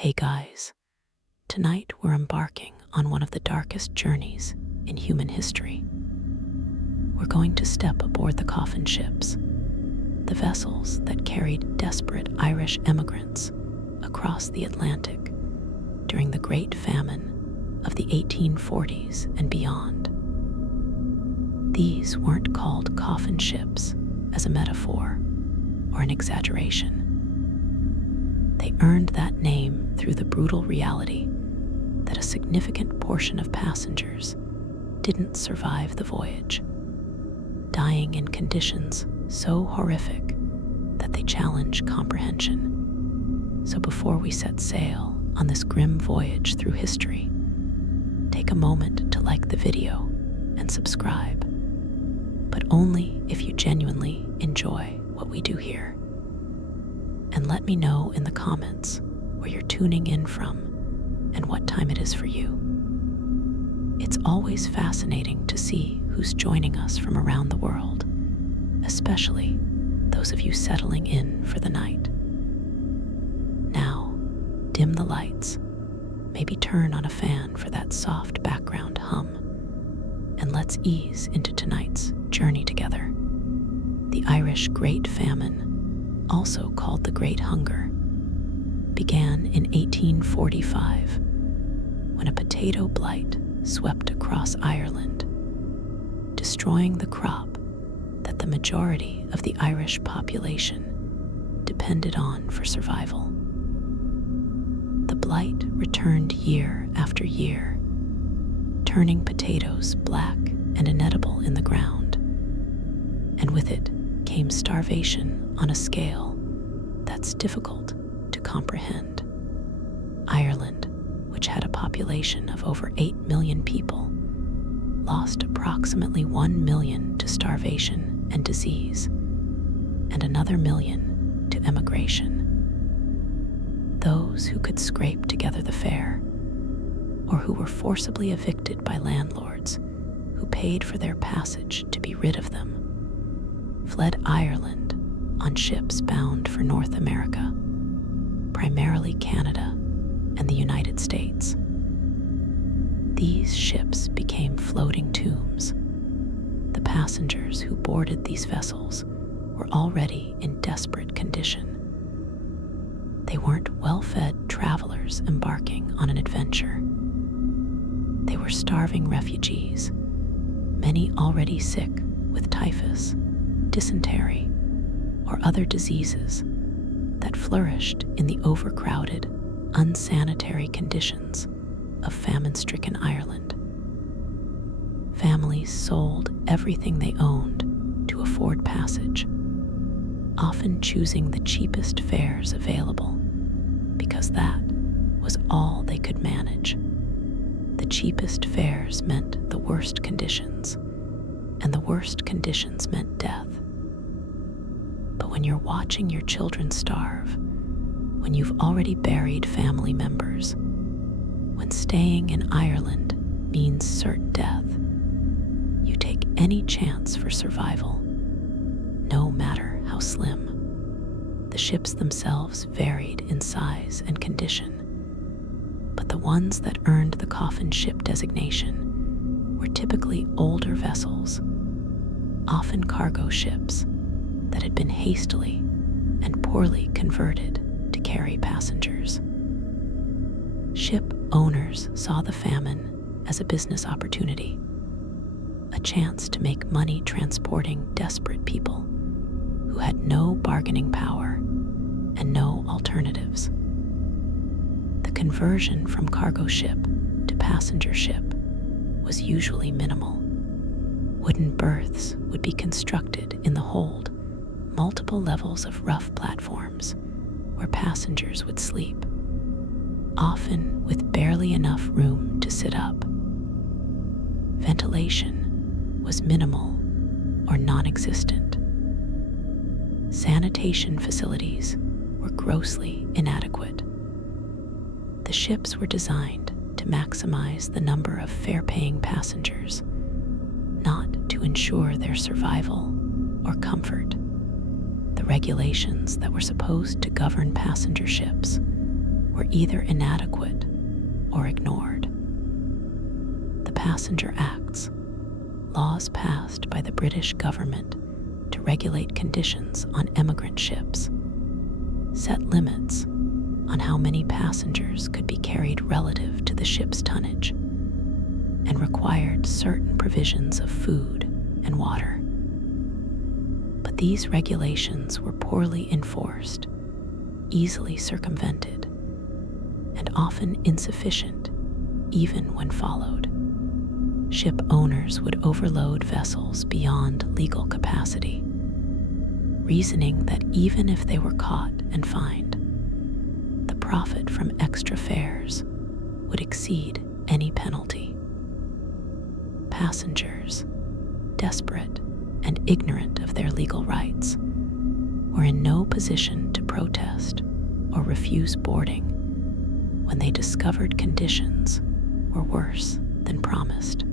Hey guys, tonight we're embarking on one of the darkest journeys in human history. We're going to step aboard the Coffin ships, the vessels that carried desperate Irish emigrants across the Atlantic during the Great Famine of the 1840s and beyond. These weren't called coffin ships as a metaphor or an exaggeration. They earned that name through the brutal reality that a significant portion of passengers didn't survive the voyage, dying in conditions so horrific that they challenge comprehension. So before we set sail on this grim voyage through history, take a moment to like the video and subscribe, but only if you genuinely enjoy what we do here. And let me know in the comments where you're tuning in from and what time it is for you. It's always fascinating to see who's joining us from around the world, especially those of you settling in for the night. Now, dim the lights, maybe turn on a fan for that soft background hum, and let's ease into tonight's journey together. The Irish Great Famine, also called the Great Hunger, began in 1845 when a potato blight swept across Ireland, destroying the crop that the majority of the Irish population depended on for survival. The blight returned year after year, turning potatoes black and inedible in the ground, and with it came starvation on a scale that's difficult to comprehend. Ireland, which had a population of over 8 million people, lost approximately 1 million to starvation and disease, and another million to emigration. Those who could scrape together the fare, or who were forcibly evicted by landlords who paid for their passage to be rid of them, fled Ireland on ships bound for North America, primarily Canada and the United States. These ships became floating tombs. The passengers who boarded these vessels were already in desperate condition. They weren't well-fed travelers embarking on an adventure. They were starving refugees, many already sick with typhus, dysentery, or other diseases that flourished in the overcrowded, unsanitary conditions of famine-stricken Ireland. Families sold everything they owned to afford passage, often choosing the cheapest fares available because that was all they could manage. The cheapest fares meant the worst conditions, and the worst conditions meant death. But when you're watching your children starve, when you've already buried family members, when staying in Ireland means certain death, you take any chance for survival, no matter how slim. The ships themselves varied in size and condition, but the ones that earned the coffin ship designation were typically older vessels, often cargo ships that had been hastily and poorly converted to carry passengers. Ship owners saw the famine as a business opportunity, a chance to make money transporting desperate people who had no bargaining power and no alternatives. The conversion from cargo ship to passenger ship was usually minimal. Wooden berths would be constructed in the hold, multiple levels of rough platforms where passengers would sleep, often with barely enough room to sit up. Ventilation was minimal or non-existent. Sanitation facilities were grossly inadequate. The ships were designed to maximize the number of fare-paying passengers, not to ensure their survival or comfort. The regulations that were supposed to govern passenger ships were either inadequate or ignored. The Passenger Acts, laws passed by the British government to regulate conditions on emigrant ships, set limits on how many passengers could be carried relative to the ship's tonnage, and required certain provisions of food and water. But these regulations were poorly enforced, easily circumvented, and often insufficient even when followed. Ship owners would overload vessels beyond legal capacity, reasoning that even if they were caught and fined, the profit from extra fares would exceed any penalty. Passengers, desperate and ignorant of their legal rights, were in no position to protest or refuse boarding when they discovered conditions were worse than promised.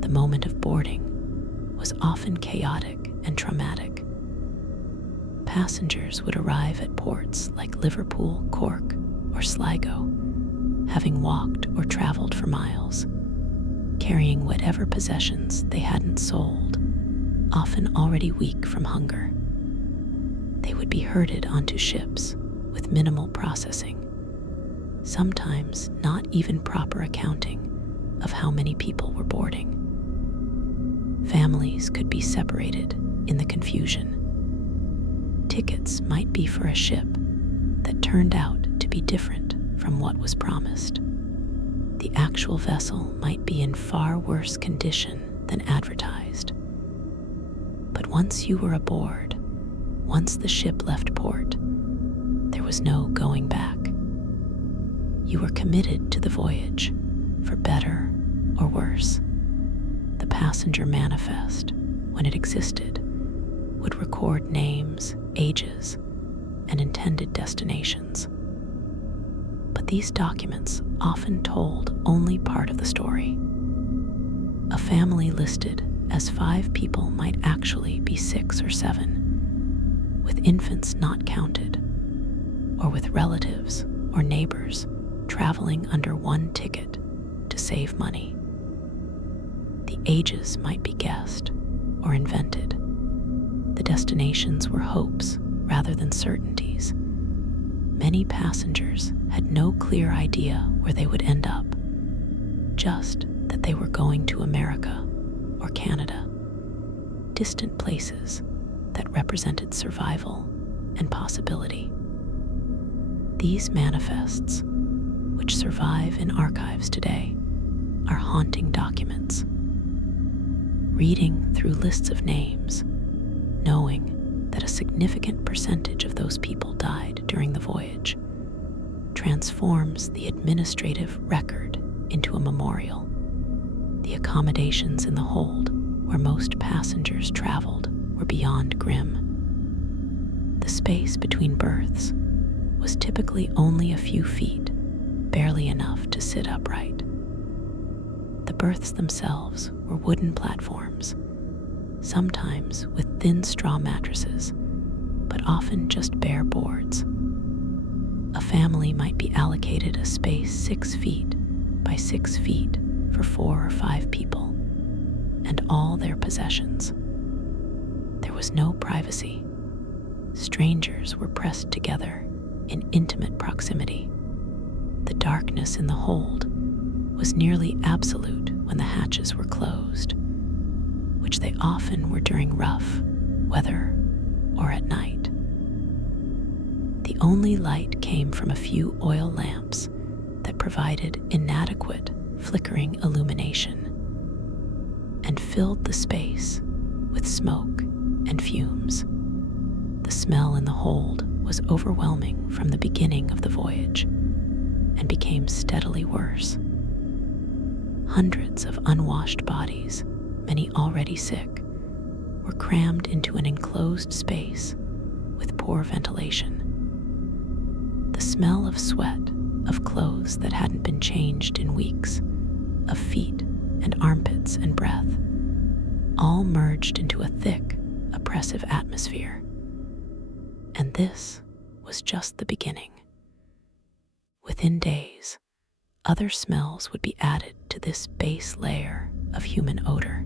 The moment of boarding was often chaotic and traumatic. Passengers would arrive at ports like Liverpool, Cork, or Sligo, having walked or traveled for miles, carrying whatever possessions they hadn't sold, often already weak from hunger. They would be herded onto ships with minimal processing, sometimes not even proper accounting of how many people were boarding. Families could be separated in the confusion. Tickets might be for a ship that turned out to be different from what was promised. The actual vessel might be in far worse condition than advertised. But once you were aboard, once the ship left port, there was no going back. You were committed to the voyage, for better or worse. The passenger manifest, when it existed, would record names, ages, and intended destinations. But these documents often told only part of the story. A family listed as 5 people might actually be 6 or 7, with infants not counted, or with relatives or neighbors traveling under one ticket to save money. The ages might be guessed or invented. The destinations were hopes rather than certainties. Many passengers had no clear idea where they would end up, just that they were going to America or Canada, distant places that represented survival and possibility. These manifests, which survive in archives today, are haunting documents. Reading through lists of names, knowing that a significant percentage of those people died during the voyage, transforms the administrative record into a memorial. The accommodations in the hold where most passengers traveled were beyond grim. The space between berths was typically only a few feet, barely enough to sit upright. The berths themselves were wooden platforms, sometimes with thin straw mattresses, but often just bare boards. A family might be allocated a space 6 feet by 6 feet for 4 or 5 people, and all their possessions. There was no privacy. Strangers were pressed together in intimate proximity. The darkness in the hold was nearly absolute when the hatches were closed, which they often were during rough weather or at night. The only light came from a few oil lamps that provided inadequate flickering illumination and filled the space with smoke and fumes. The smell in the hold was overwhelming from the beginning of the voyage and became steadily worse. Hundreds of unwashed bodies, many already sick, were crammed into an enclosed space with poor ventilation. The smell of sweat, of clothes that hadn't been changed in weeks, of feet and armpits and breath, all merged into a thick, oppressive atmosphere. And this was just the beginning. Within days, other smells would be added to this base layer of human odor.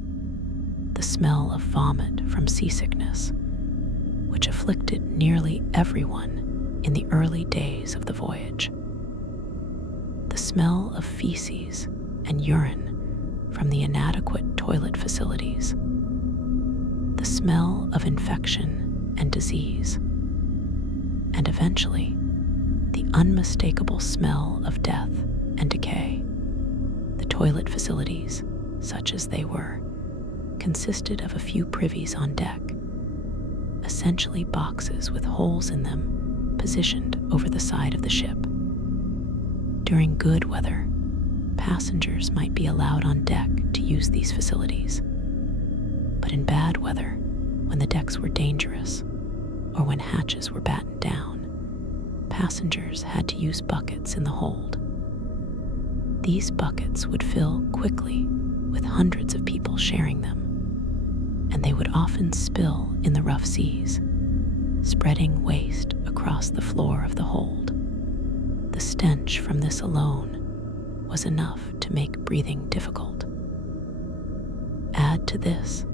The smell of vomit from seasickness, which afflicted nearly everyone in the early days of the voyage. The smell of feces and urine from the inadequate toilet facilities. The smell of infection and disease. And eventually, the unmistakable smell of death and decay. The toilet facilities, such as they were, consisted of a few privies on deck, essentially boxes with holes in them positioned over the side of the ship. During good weather, passengers might be allowed on deck to use these facilities. But in bad weather, when the decks were dangerous, or when hatches were battened down, passengers had to use buckets in the hold. These buckets would fill quickly with hundreds of people sharing them, and they would often spill in the rough seas, spreading waste across the floor of the hold. The stench from this alone was enough to make breathing difficult. Add to this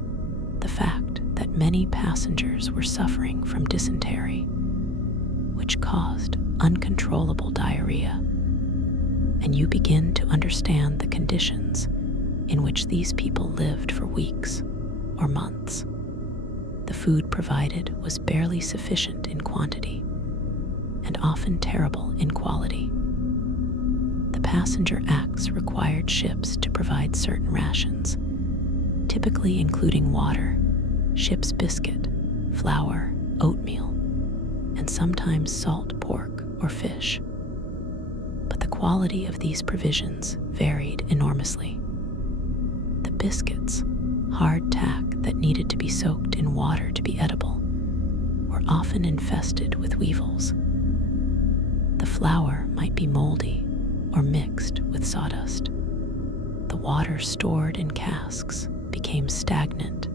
the fact that many passengers were suffering from dysentery, which caused uncontrollable diarrhea, and you begin to understand the conditions in which these people lived for weeks or months. The food provided was barely sufficient in quantity and often terrible in quality. The passenger acts required ships to provide certain rations, typically including water, ship's biscuit, flour, oatmeal, and sometimes salt pork or fish. But the quality of these provisions varied enormously. The biscuits, hard tack that needed to be soaked in water to be edible, were often infested with weevils. The flour might be moldy or mixed with sawdust. The water stored in casks became stagnant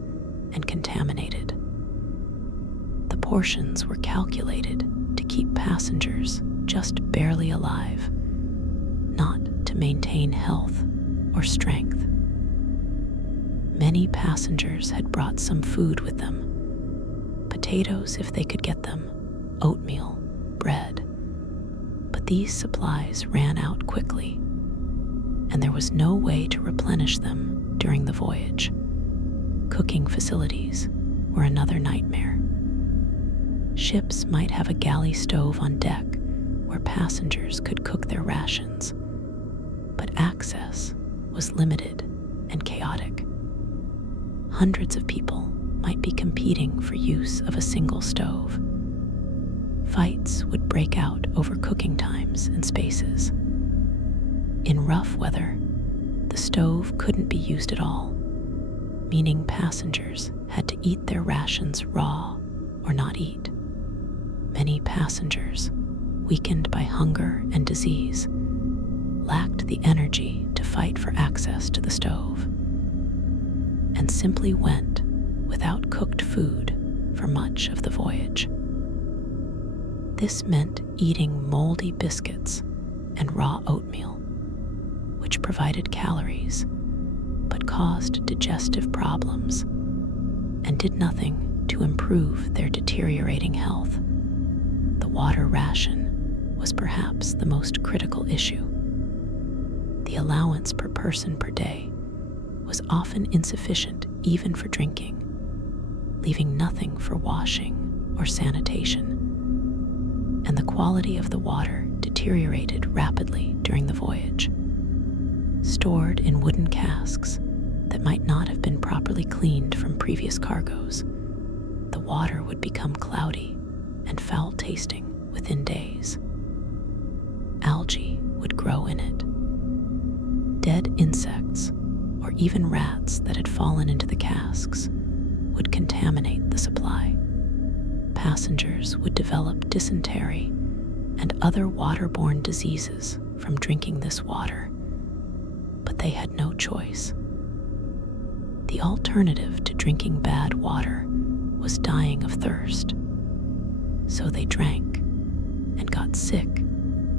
and contaminated. The portions were calculated to keep passengers just barely alive, not to maintain health or strength. Many passengers had brought some food with them, potatoes if they could get them, oatmeal, bread. But these supplies ran out quickly, and there was no way to replenish them during the voyage. Cooking facilities were another nightmare. Ships might have a galley stove on deck where passengers could cook their rations, but access was limited and chaotic. Hundreds of people might be competing for use of a single stove. Fights would break out over cooking times and spaces. In rough weather, the stove couldn't be used at all, meaning passengers had to eat their rations raw or not eat. Many passengers, weakened by hunger and disease, lacked the energy to fight for access to the stove, and simply went without cooked food for much of the voyage. This meant eating moldy biscuits and raw oatmeal, which provided calories but caused digestive problems and did nothing to improve their deteriorating health. The water ration was perhaps the most critical issue. The allowance per person per day was often insufficient even for drinking, leaving nothing for washing or sanitation. And the quality of the water deteriorated rapidly during the voyage. Stored in wooden casks that might not have been properly cleaned from previous cargoes, the water would become cloudy and foul-tasting within days. Algae would grow in it. Dead insects, or even rats that had fallen into the casks, would contaminate the supply. Passengers would develop dysentery and other waterborne diseases from drinking this water, but they had no choice. The alternative to drinking bad water was dying of thirst, so they drank and got sick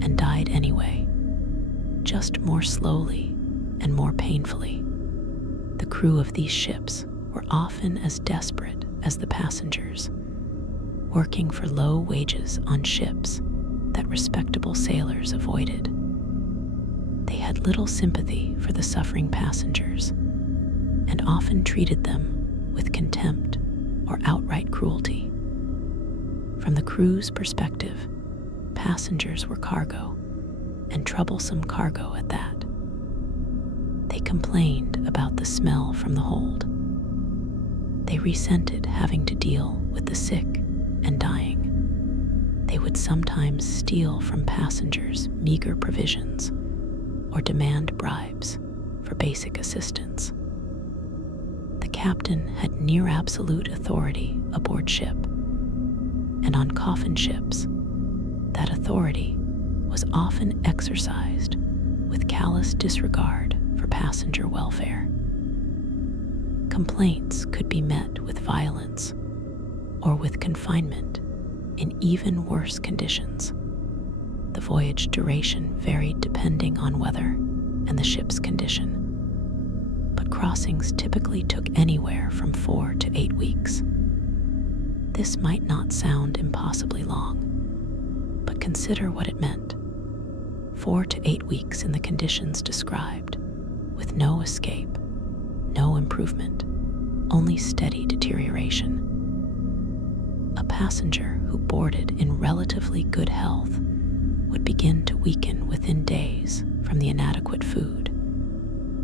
and died anyway, just more slowly and more painfully. The crew of these ships were often as desperate as the passengers, working for low wages on ships that respectable sailors avoided. They had little sympathy for the suffering passengers and often treated them with contempt or outright cruelty. From the crew's perspective, passengers were cargo, and troublesome cargo at that. They complained about the smell from the hold. They resented having to deal with the sick and dying. They would sometimes steal from passengers meager provisions or demand bribes for basic assistance. The captain had near absolute authority aboard ship, and on coffin ships, that authority was often exercised with callous disregard for passenger welfare. Complaints could be met with violence or with confinement in even worse conditions. The voyage duration varied depending on weather and the ship's condition, but crossings typically took anywhere from 4 to 8 weeks. This might not sound impossibly long, but consider what it meant. 4 to 8 weeks in the conditions described, with no escape, no improvement, only steady deterioration. A passenger who boarded in relatively good health would begin to weaken within days from the inadequate food,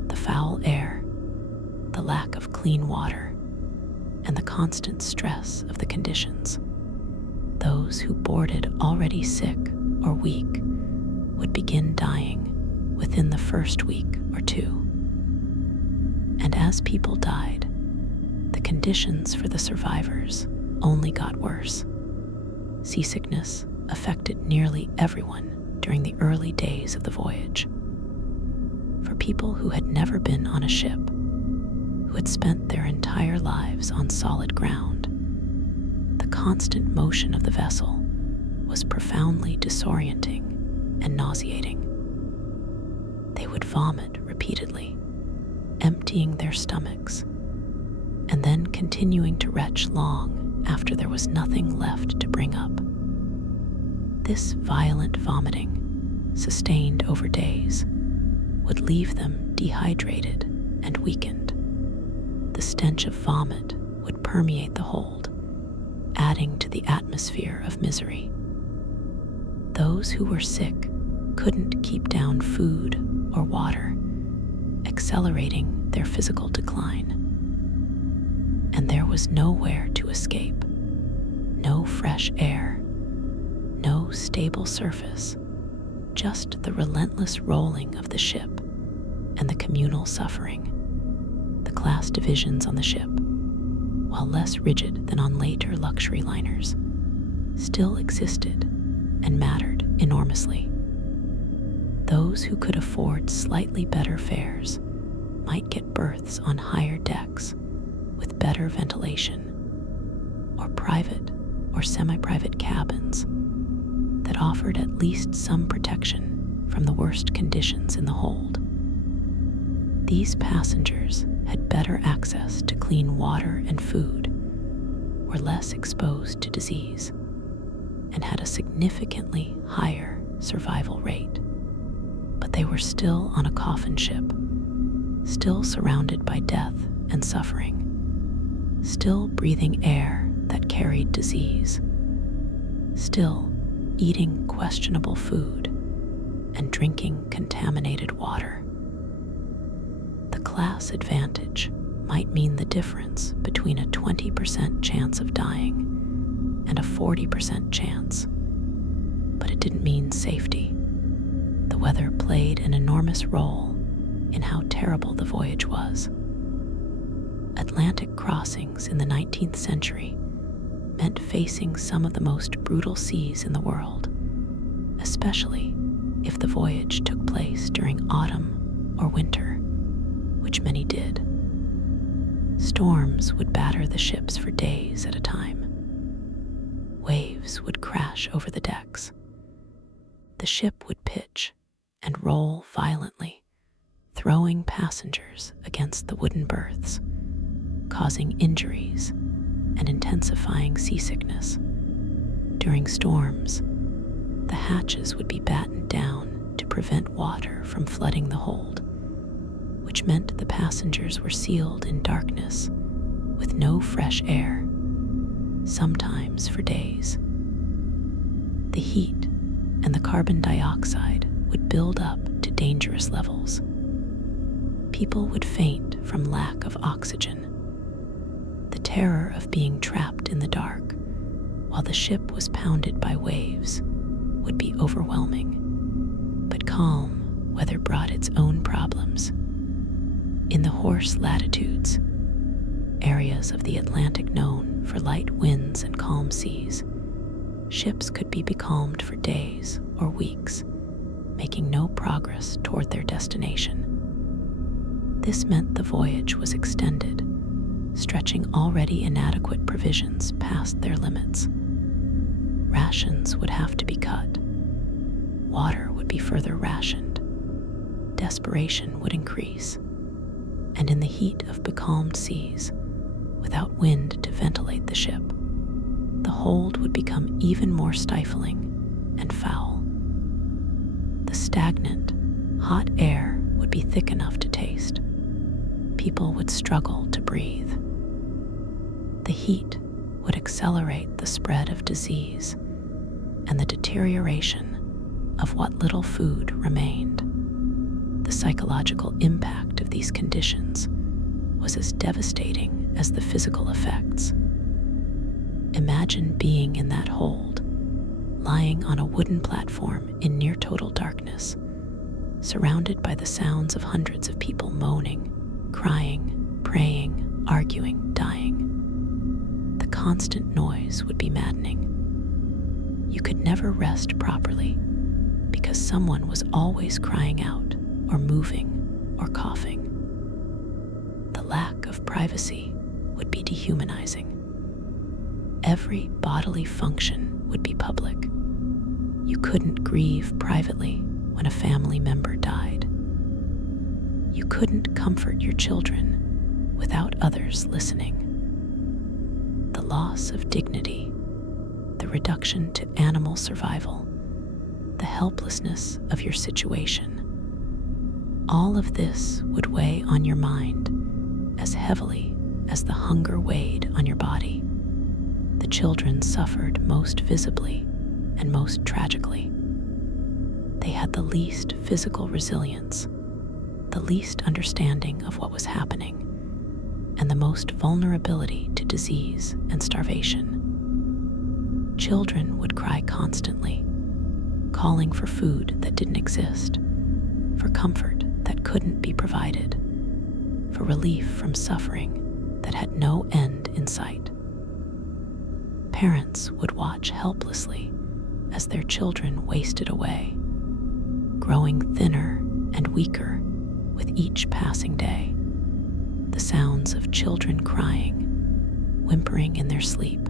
the foul air, the lack of clean water, and the constant stress of the conditions. Those who boarded already sick or weak would begin dying within the first week or two. And as people died, the conditions for the survivors only got worse. Seasickness affected nearly everyone during the early days of the voyage. For people who had never been on a ship, who had spent their entire lives on solid ground, the constant motion of the vessel was profoundly disorienting and nauseating. They would vomit repeatedly, emptying their stomachs, and then continuing to retch long after there was nothing left to bring up. This violent vomiting, sustained over days, would leave them dehydrated and weakened. The stench of vomit would permeate the hold, adding to the atmosphere of misery. Those who were sick couldn't keep down food or water, accelerating their physical decline. And there was nowhere to escape, no fresh air, no stable surface, just the relentless rolling of the ship and the communal suffering. The class divisions on the ship, while less rigid than on later luxury liners, still existed and mattered enormously. Those who could afford slightly better fares might get berths on higher decks with better ventilation, or private or semi-private cabins that offered at least some protection from the worst conditions in the hold. These passengers had better access to clean water and food, were less exposed to disease, and had a significantly higher survival rate. But they were still on a coffin ship, still surrounded by death and suffering, still breathing air that carried disease, still eating questionable food and drinking contaminated water. The class advantage might mean the difference between a 20% chance of dying and a 40% chance, but it didn't mean safety. The weather played an enormous role in how terrible the voyage was. Atlantic crossings in the 19th century meant facing some of the most brutal seas in the world, especially if the voyage took place during autumn or winter, which many did. Storms would batter the ships for days at a time. Waves would crash over the decks. The ship would pitch and roll violently, throwing passengers against the wooden berths, causing injuries and intensifying seasickness. During storms, the hatches would be battened down to prevent water from flooding the hold, which meant the passengers were sealed in darkness with no fresh air, sometimes for days. The heat and the carbon dioxide would build up to dangerous levels. People would faint from lack of oxygen. The terror of being trapped in the dark while the ship was pounded by waves would be overwhelming. But calm weather brought its own problems. In the hoarse latitudes, areas of the Atlantic known for light winds and calm seas, ships could be becalmed for days or weeks, making no progress toward their destination. This meant the voyage was extended, stretching already inadequate provisions past their limits. Rations would have to be cut. Water would be further rationed. Desperation would increase. And in the heat of becalmed seas, without wind to ventilate the ship, the hold would become even more stifling and foul. The stagnant, hot air would be thick enough to taste. People would struggle to breathe. The heat would accelerate the spread of disease and the deterioration of what little food remained. The psychological impact of these conditions was as devastating as the physical effects. Imagine being in that hold, lying on a wooden platform in near total darkness, surrounded by the sounds of hundreds of people moaning, crying, praying, arguing, dying. The constant noise would be maddening. You could never rest properly because someone was always crying out or moving or coughing. The lack of privacy would be dehumanizing. Every bodily function would be public. You couldn't grieve privately when a family member died. You couldn't comfort your children without others listening. The loss of dignity, the reduction to animal survival, the helplessness of your situation, all of this would weigh on your mind as heavily as the hunger weighed on your body. The children suffered most visibly and most tragically. They had the least physical resilience, the least understanding of what was happening, and the most vulnerability to disease and starvation. Children would cry constantly, calling for food that didn't exist, for comfort that couldn't be provided, for relief from suffering that had no end in sight. Parents would watch helplessly as their children wasted away, growing thinner and weaker with each passing day. The sounds of children crying, whimpering in their sleep,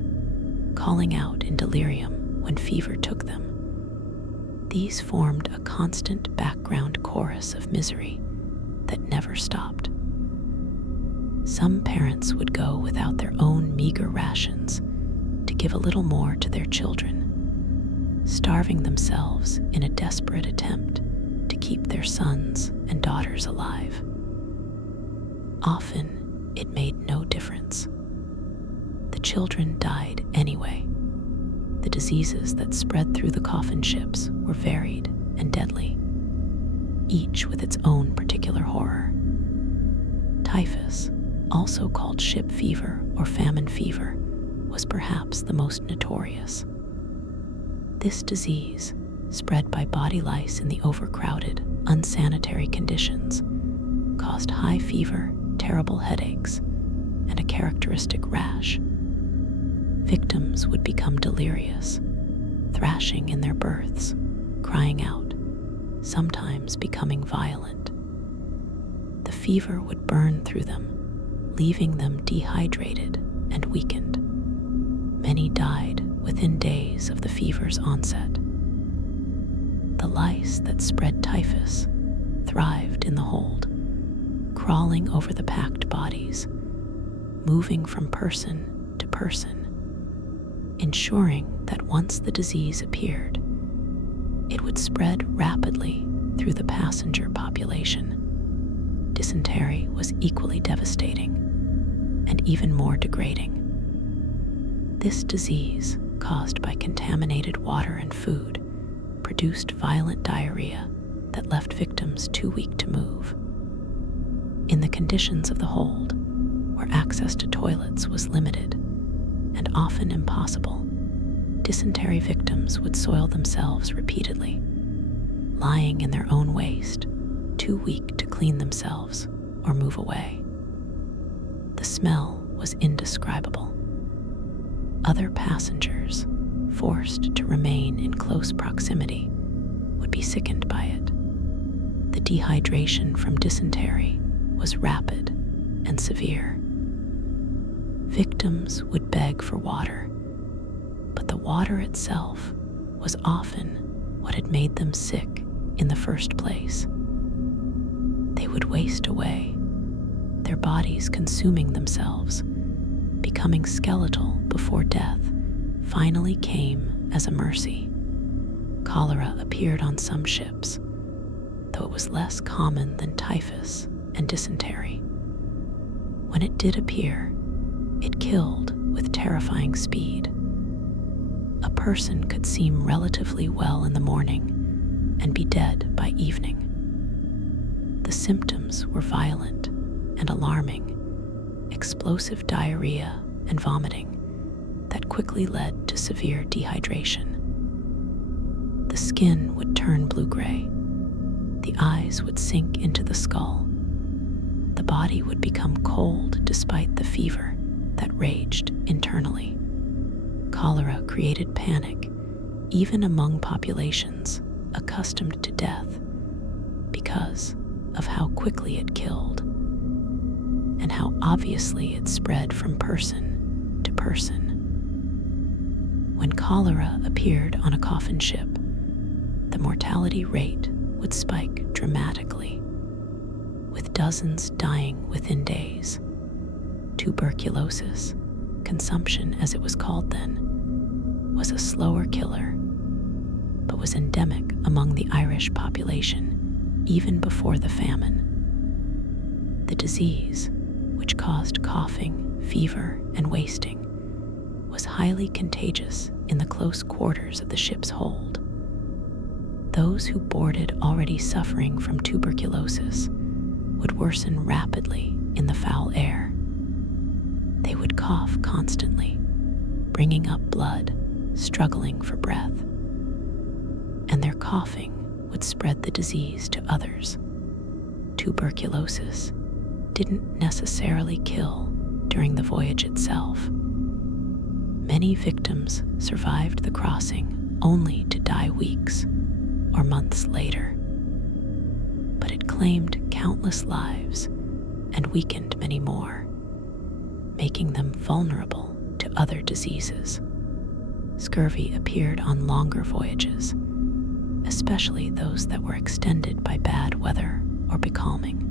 calling out in delirium when fever took them. These formed a constant background chorus of misery that never stopped. Some parents would go without their own meager rations to give a little more to their children, starving themselves in a desperate attempt to keep their sons and daughters alive. Often, it made no difference. The children died anyway. The diseases that spread through the coffin ships were varied and deadly, each with its own particular horror. Typhus, also called ship fever or famine fever, was perhaps the most notorious. This disease, spread by body lice in the overcrowded, unsanitary conditions, caused high fever, terrible headaches, and a characteristic rash. Victims would become delirious, thrashing in their berths, crying out, sometimes becoming violent. The fever would burn through them, leaving them dehydrated and weakened. Many died within days of the fever's onset. The lice that spread typhus thrived in the hold, crawling over the packed bodies, moving from person to person, ensuring that once the disease appeared, it would spread rapidly through the passenger population. Dysentery was equally devastating and even more degrading. This disease, caused by contaminated water and food, produced violent diarrhea that left victims too weak to move. In the conditions of the hold, where access to toilets was limited and often impossible, dysentery victims would soil themselves repeatedly, lying in their own waste, too weak to clean themselves or move away. The smell was indescribable. Other passengers, forced to remain in close proximity, would be sickened by it. The dehydration from dysentery was rapid and severe. Victims would beg for water, but the water itself was often what had made them sick in the first place. They would waste away, their bodies consuming themselves, becoming skeletal before death finally came as a mercy. Cholera appeared on some ships, though it was less common than typhus and dysentery. When it did appear, it killed with terrifying speed. A person could seem relatively well in the morning and be dead by evening. The symptoms were violent and alarming, explosive diarrhea and vomiting that quickly led to severe dehydration. The skin would turn blue-gray, the eyes would sink into the skull, the body would become cold despite the fever that raged internally. Cholera created panic even among populations accustomed to death because of how quickly it killed and how obviously it spread from person to person. When cholera appeared on a coffin ship, the mortality rate would spike dramatically, with dozens dying within days. Tuberculosis, consumption as it was called then, was a slower killer, but was endemic among the Irish population even before the famine. The disease, which caused coughing, fever, and wasting, was highly contagious in the close quarters of the ship's hold. Those who boarded already suffering from tuberculosis would worsen rapidly in the foul air. They would cough constantly, bringing up blood, struggling for breath. And their coughing would spread the disease to others. Tuberculosis didn't necessarily kill during the voyage itself. Many victims survived the crossing only to die weeks or months later. But it claimed countless lives and weakened many more, making them vulnerable to other diseases. Scurvy appeared on longer voyages, especially those that were extended by bad weather or becalming.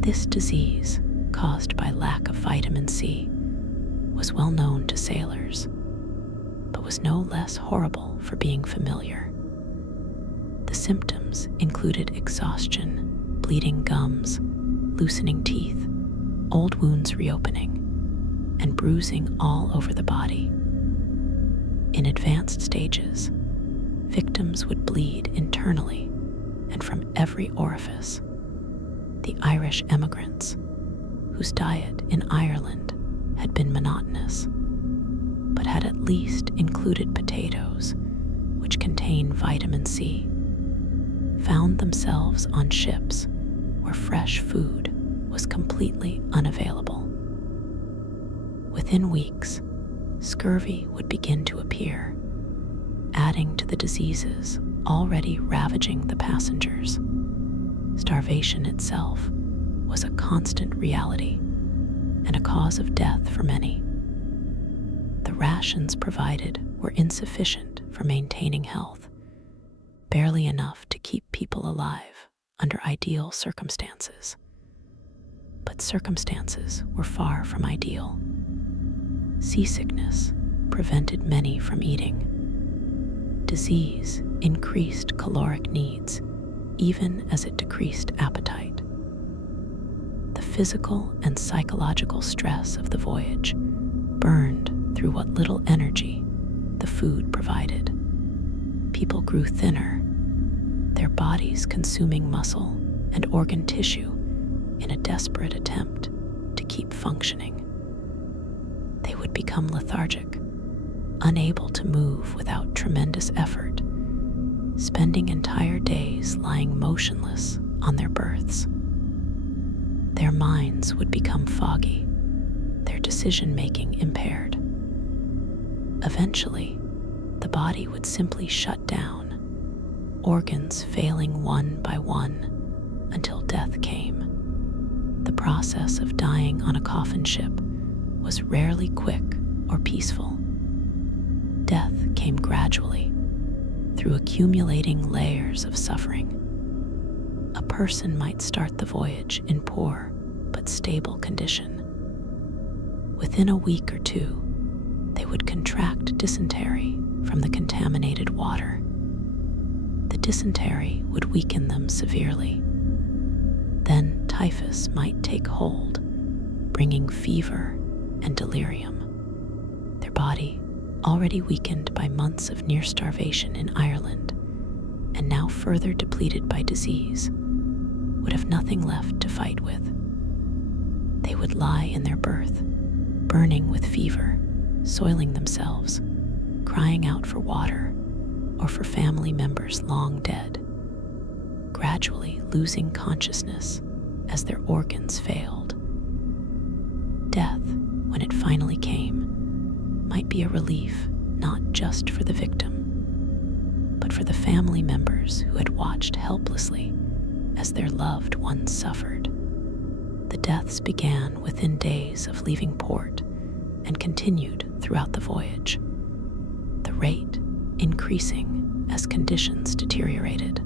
This disease, caused by lack of vitamin C, was well known to sailors, but was no less horrible for being familiar. The symptoms included exhaustion, bleeding gums, loosening teeth, old wounds reopening, and bruising all over the body. In advanced stages, victims would bleed internally and from every orifice. The Irish emigrants, whose diet in Ireland had been monotonous, but had at least included potatoes, which contain vitamin C, found themselves on ships where fresh food was completely unavailable. Within weeks, scurvy would begin to appear, adding to the diseases already ravaging the passengers. Starvation itself was a constant reality and a cause of death for many. The rations provided were insufficient for maintaining health, barely enough to keep people alive under ideal circumstances. But circumstances were far from ideal. Seasickness prevented many from eating. Disease increased caloric needs, even as it decreased appetite. The physical and psychological stress of the voyage burned through what little energy the food provided. People grew thinner, their bodies consuming muscle and organ tissue in a desperate attempt to keep functioning. They would become lethargic, unable to move without tremendous effort, spending entire days lying motionless on their berths. Their minds would become foggy, their decision-making impaired. Eventually, the body would simply shut down, organs failing one by one until death came. The process of dying on a coffin ship was rarely quick or peaceful. Death came gradually, through accumulating layers of suffering. A person might start the voyage in poor but stable condition. Within a week or two, they would contract dysentery from the contaminated water. The dysentery would weaken them severely. Then typhus might take hold, bringing fever and delirium. Their body, already weakened by months of near starvation in Ireland, and now further depleted by disease, would have nothing left to fight with. They would lie in their berth, burning with fever, soiling themselves, crying out for water or for family members long dead, gradually losing consciousness as their organs failed. Death, when it finally came, might be a relief not just for the victim, but for the family members who had watched helplessly as their loved ones suffered. The deaths began within days of leaving port and continued throughout the voyage, the rate increasing as conditions deteriorated.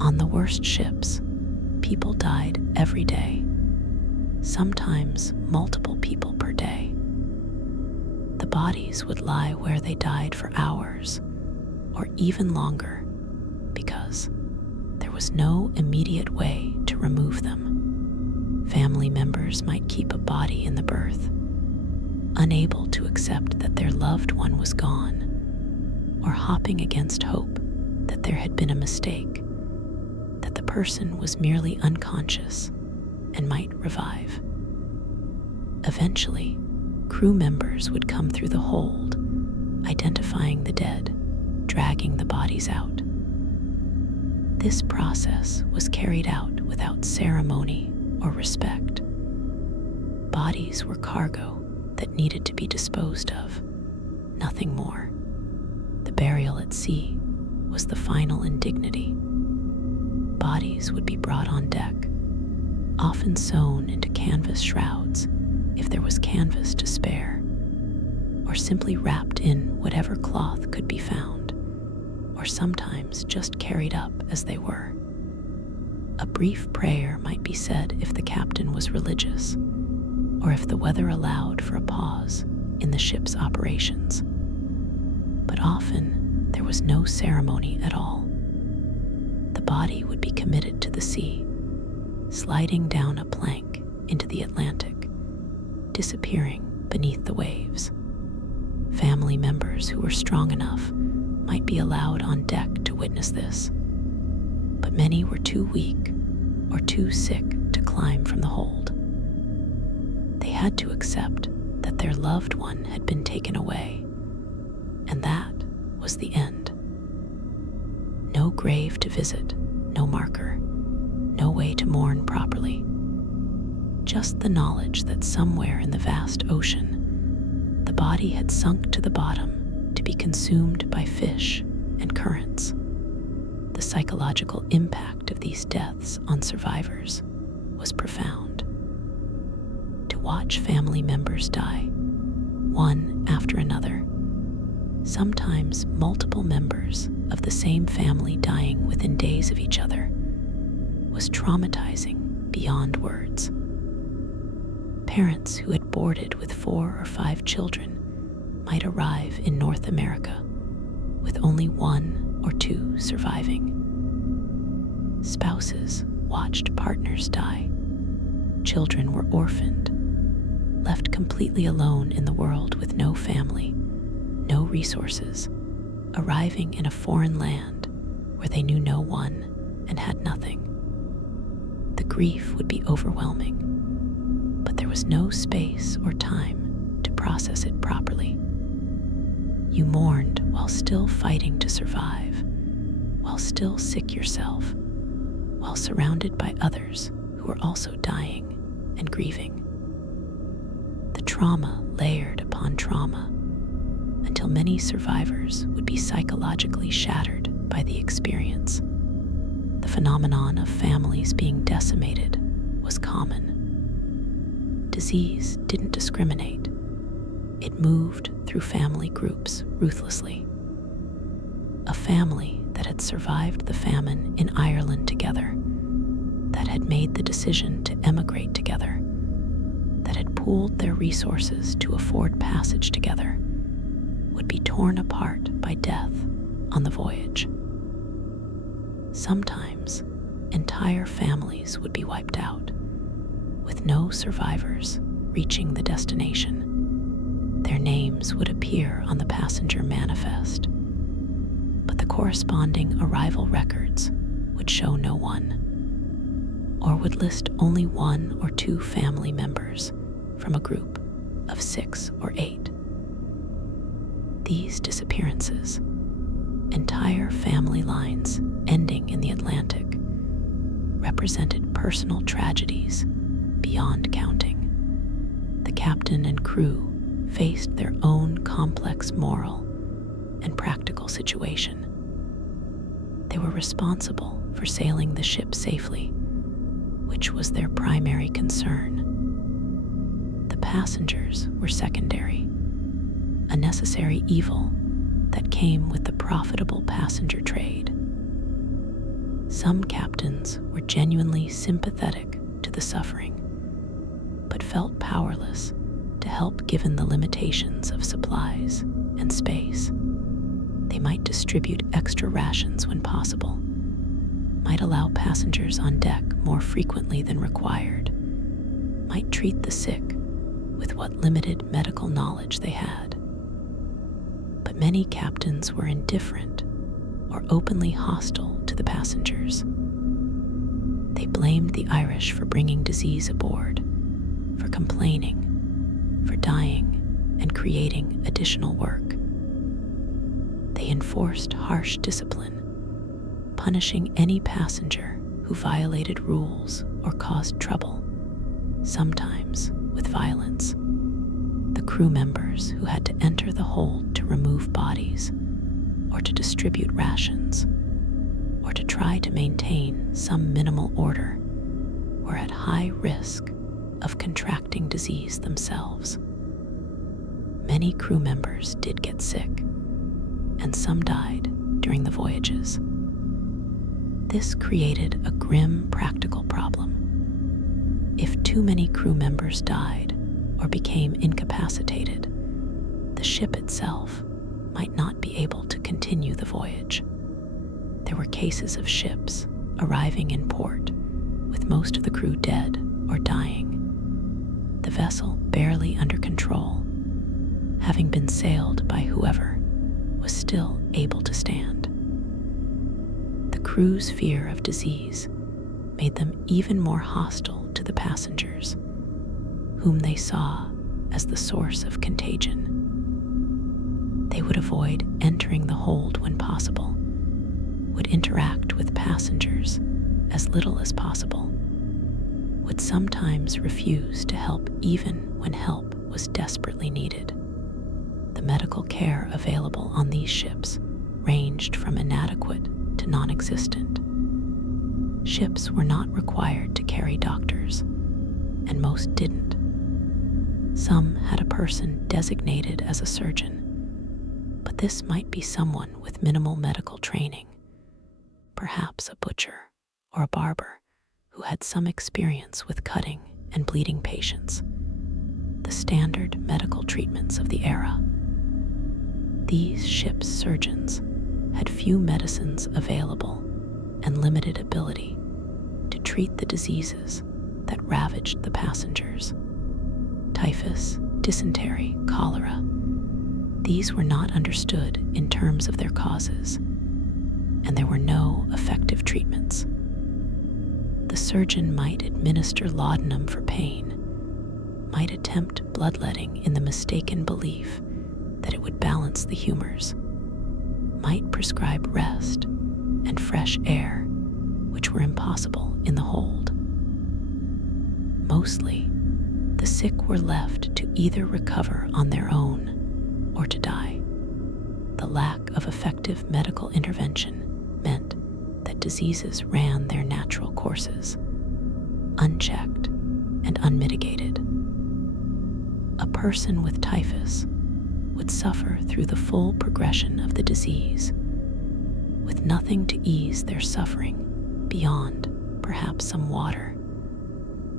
On the worst ships, people died every day, sometimes multiple people per day. The bodies would lie where they died for hours or even longer because there was no immediate way to remove them. Family members might keep a body in the berth, unable to accept that their loved one was gone, or hopping against hope that there had been a mistake, that the person was merely unconscious and might revive. Eventually, crew members would come through the hold, identifying the dead, dragging the bodies out. This process was carried out without ceremony or respect. Bodies were cargo that needed to be disposed of, nothing more. The burial at sea was the final indignity. Bodies would be brought on deck, often sewn into canvas shrouds if there was canvas to spare, or simply wrapped in whatever cloth could be found, or sometimes just carried up as they were. A brief prayer might be said if the captain was religious, or if the weather allowed for a pause in the ship's operations. But often there was no ceremony at all. The body would be committed to the sea, sliding down a plank into the Atlantic, disappearing beneath the waves. Family members who were strong enough might be allowed on deck to witness this, but many were too weak or too sick to climb from the hold. They had to accept that their loved one had been taken away, and that was the end. No grave to visit, no marker, no way to mourn properly. Just the knowledge that somewhere in the vast ocean, the body had sunk to the bottom to be consumed by fish and currents. The psychological impact of these deaths on survivors was profound. To watch family members die, one after another, sometimes multiple members of the same family dying within days of each other, was traumatizing beyond words. Parents who had boarded with 4 or 5 children might arrive in North America with only 1 or 2 surviving. Spouses watched partners die. Children were orphaned, left completely alone in the world with no family, no resources, arriving in a foreign land where they knew no one and had nothing. The grief would be overwhelming, but there was no space or time to process it properly. You mourned while still fighting to survive, while still sick yourself, while surrounded by others who were also dying and grieving. The trauma layered upon trauma until many survivors would be psychologically shattered by the experience. The phenomenon of families being decimated was common. Disease didn't discriminate. It moved through family groups ruthlessly. A family that had survived the famine in Ireland together, that had made the decision to emigrate together, that had pooled their resources to afford passage together, would be torn apart by death on the voyage. Sometimes, entire families would be wiped out, with no survivors reaching the destination. Their names would appear on the passenger manifest, but the corresponding arrival records would show no one, or would list only 1 or 2 family members from a group of 6 or 8. These disappearances, entire family lines ending in the Atlantic, represented personal tragedies beyond counting. The captain and crew faced their own complex moral and practical situation. They were responsible for sailing the ship safely, which was their primary concern. The passengers were secondary, a necessary evil that came with the profitable passenger trade. Some captains were genuinely sympathetic to the suffering, but felt powerless to help given the limitations of supplies and space. They might distribute extra rations when possible, might allow passengers on deck more frequently than required, might treat the sick with what limited medical knowledge they had. But many captains were indifferent or openly hostile to the passengers. They blamed the Irish for bringing disease aboard, for complaining, for dying and creating additional work. They enforced harsh discipline, punishing any passenger who violated rules or caused trouble, sometimes with violence. The crew members who had to enter the hold to remove bodies, or to distribute rations, or to try to maintain some minimal order, were at high risk of contracting disease themselves. Many crew members did get sick, and some died during the voyages. This created a grim practical problem. If too many crew members died or became incapacitated, the ship itself might not be able to continue the voyage. There were cases of ships arriving in port with most of the crew dead or dying, the vessel barely under control, having been sailed by whoever was still able to stand. The crew's fear of disease made them even more hostile to the passengers, whom they saw as the source of contagion. They would avoid entering the hold when possible, would interact with passengers as little as possible, would sometimes refuse to help even when help was desperately needed. The medical care available on these ships ranged from inadequate to non-existent. Ships were not required to carry doctors, and most didn't. Some had a person designated as a surgeon, But this might be someone with minimal medical training, perhaps a butcher or a barber who had some experience with cutting and bleeding patients, the standard medical treatments of the era. These ship's surgeons had few medicines available and limited ability to treat the diseases that ravaged the passengers. Typhus, dysentery, cholera. These were not understood in terms of their causes, and there were no effective treatments. The surgeon might administer laudanum for pain, might attempt bloodletting in the mistaken belief that it would balance the humors, might prescribe rest and fresh air, which were impossible in the hold. Mostly, the sick were left to either recover on their own or to die. The lack of effective medical intervention meant that diseases ran their natural courses, unchecked and unmitigated. A person with typhus would suffer through the full progression of the disease, with nothing to ease their suffering beyond perhaps some water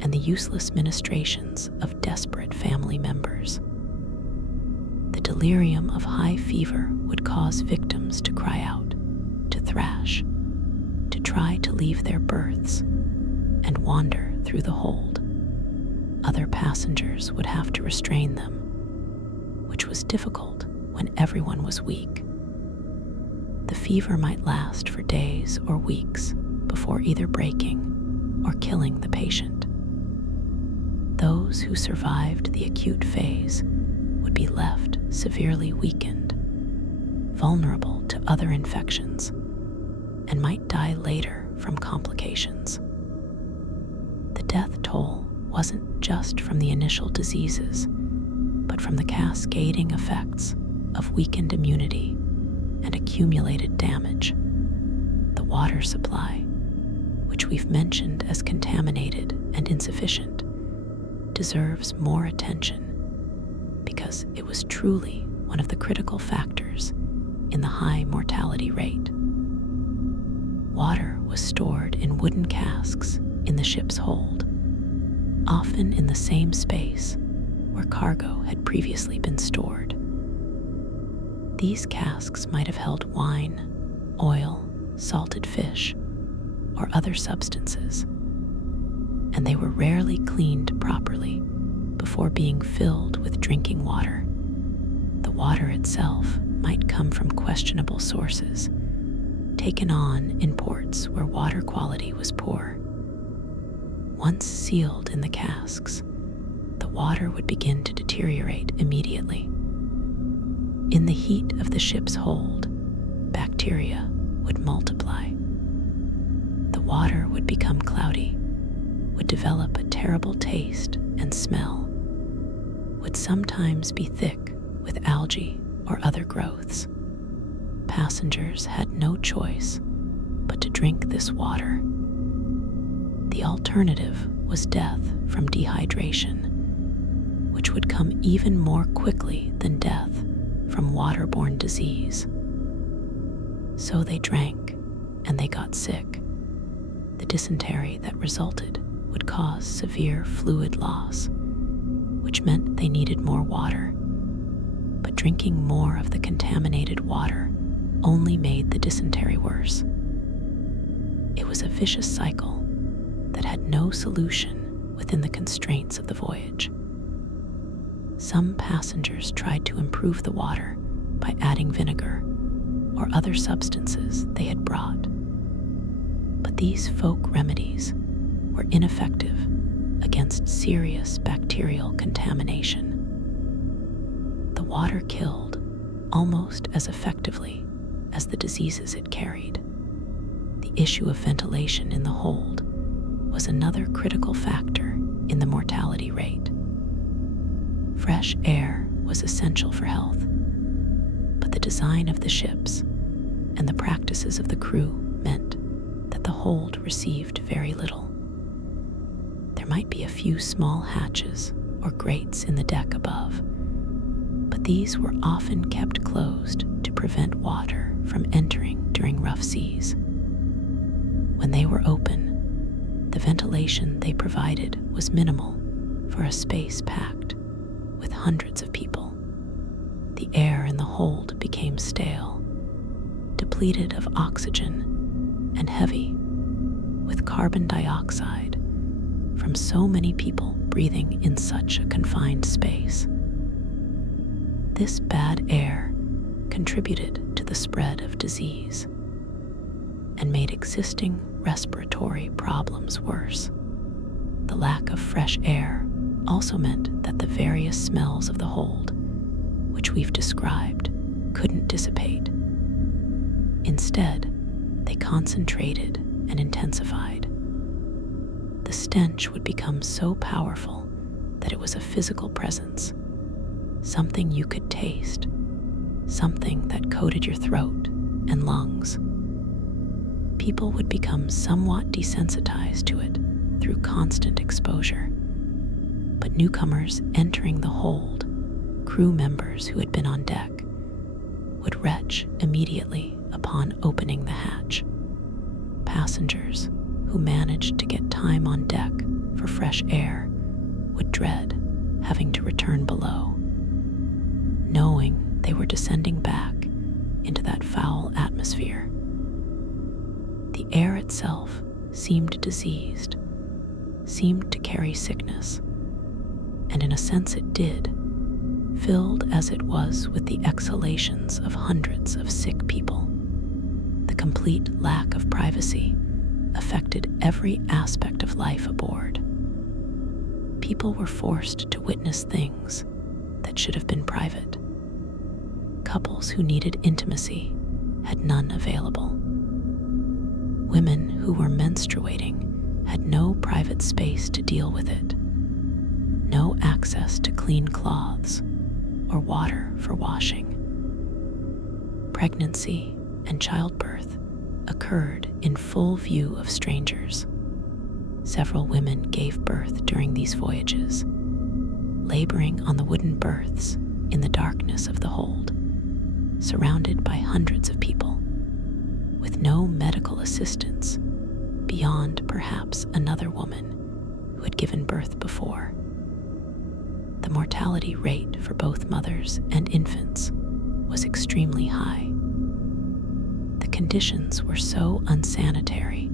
and the useless ministrations of desperate family members. The delirium of high fever would cause victims to cry out, to thrash, to try to leave their berths and wander through the hold. Other passengers would have to restrain them, which was difficult when everyone was weak. The fever might last for days or weeks before either breaking or killing the patient. Those who survived the acute phase would be left severely weakened, vulnerable to other infections, and might die later from complications. The death toll wasn't just from the initial diseases, but from the cascading effects of weakened immunity and accumulated damage. The water supply, which we've mentioned as contaminated and insufficient, deserves more attention because it was truly one of the critical factors in the high mortality rate. Water was stored in wooden casks in the ship's hold, often in the same space where cargo had previously been stored. These casks might have held wine, oil, salted fish, or other substances, and they were rarely cleaned properly before being filled with drinking water. The water itself might come from questionable sources, taken on in ports where water quality was poor. Once sealed in the casks, the water would begin to deteriorate immediately. In the heat of the ship's hold, bacteria would multiply. The water would become cloudy, would develop a terrible taste and smell, would sometimes be thick with algae or other growths. Passengers had no choice but to drink this water. The alternative was death from dehydration, which would come even more quickly than death from waterborne disease. So they drank, and they got sick. The dysentery that resulted would cause severe fluid loss, which meant they needed more water. But drinking more of the contaminated water only made the dysentery worse. It was a vicious cycle that had no solution within the constraints of the voyage. Some passengers tried to improve the water by adding vinegar or other substances they had brought. But these folk remedies were ineffective against serious bacterial contamination. The water killed almost as effectively as the diseases it carried. The issue of ventilation in the hold was another critical factor in the mortality rate. Fresh air was essential for health, but the design of the ships and the practices of the crew meant that the hold received very little. There might be a few small hatches or grates in the deck above, but these were often kept closed prevent water from entering during rough seas. When they were open, the ventilation they provided was minimal for a space packed with hundreds of people. The air in the hold became stale, depleted of oxygen, and heavy with carbon dioxide from so many people breathing in such a confined space. This bad air contributed to the spread of disease and made existing respiratory problems worse. The lack of fresh air also meant that the various smells of the hold, which we've described, couldn't dissipate. Instead, they concentrated and intensified. The stench would become so powerful that it was a physical presence, something you could taste, something that coated your throat and lungs. People would become somewhat desensitized to it through constant exposure. But newcomers entering the hold, crew members who had been on deck, would retch immediately upon opening the hatch. Passengers who managed to get time on deck for fresh air would dread having to return below, knowing they were descending back into that foul atmosphere. The air itself seemed diseased, seemed to carry sickness, and in a sense it did, filled as it was with the exhalations of hundreds of sick people. The complete lack of privacy affected every aspect of life aboard. People were forced to witness things that should have been private. Couples who needed intimacy had none available. Women who were menstruating had no private space to deal with it, no access to clean cloths or water for washing. Pregnancy and childbirth occurred in full view of strangers. Several women gave birth during these voyages, laboring on the wooden berths in the darkness of the hold, surrounded by hundreds of people, with no medical assistance beyond perhaps another woman who had given birth before. The mortality rate for both mothers and infants was extremely high. The conditions were so unsanitary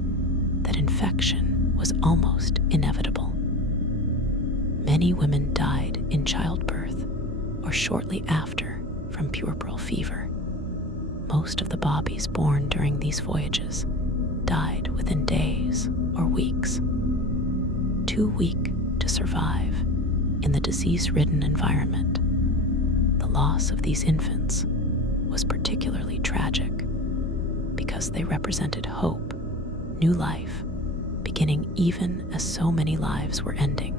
that infection was almost inevitable. Many women died in childbirth or shortly after from puerperal fever. Most of the bobbies born during these voyages died within days or weeks. Too weak to survive in the disease-ridden environment, the loss of these infants was particularly tragic because they represented hope, new life, beginning even as so many lives were ending.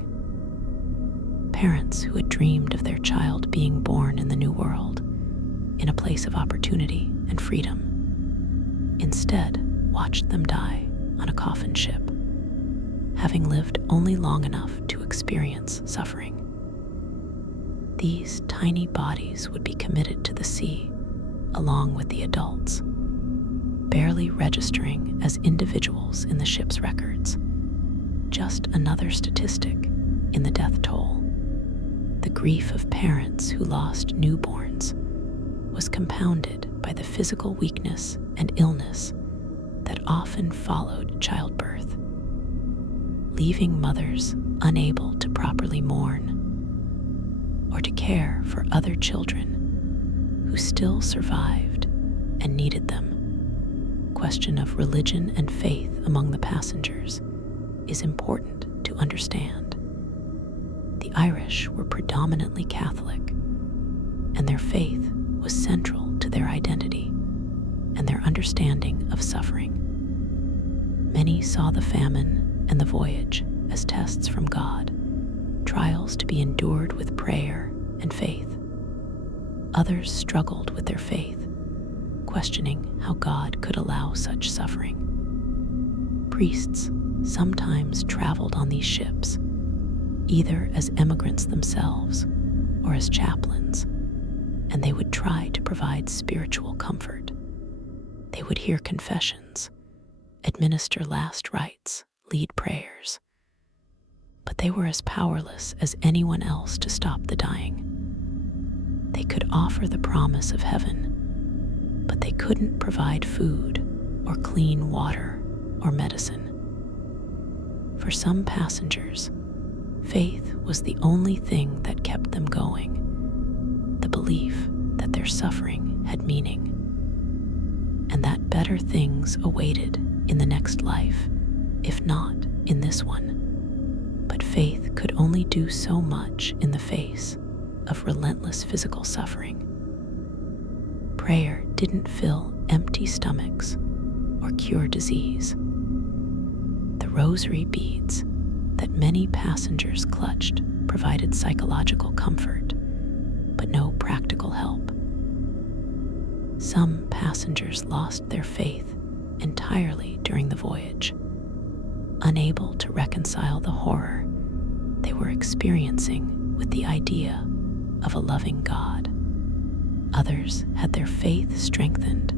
Parents who had dreamed of their child being born in the new world, in a place of opportunity and freedom, instead watched them die on a coffin ship, having lived only long enough to experience suffering. These tiny bodies would be committed to the sea along with the adults, barely registering as individuals in the ship's records, just another statistic in the death toll. The grief of parents who lost newborns was compounded by the physical weakness and illness that often followed childbirth, leaving mothers unable to properly mourn or to care for other children who still survived and needed them. Question of religion and faith among the passengers is important to understand. The Irish were predominantly Catholic, and their faith was central to their identity and their understanding of suffering. Many saw the famine and the voyage as tests from God, trials to be endured with prayer and faith. Others struggled with their faith, questioning how God could allow such suffering. Priests sometimes traveled on these ships, either as emigrants themselves or as chaplains, and they would try to provide spiritual comfort. They would hear confessions, administer last rites, lead prayers. But they were as powerless as anyone else to stop the dying. They could offer the promise of heaven, but they couldn't provide food or clean water or medicine. For some passengers, faith was the only thing that kept them going, the belief that their suffering had meaning, and that better things awaited in the next life, if not in this one. But faith could only do so much in the face of relentless physical suffering. Prayer didn't fill empty stomachs or cure disease. The rosary beads that many passengers clutched provided psychological comfort, but no practical help. Some passengers lost their faith entirely during the voyage, unable to reconcile the horror they were experiencing with the idea of a loving God. Others had their faith strengthened,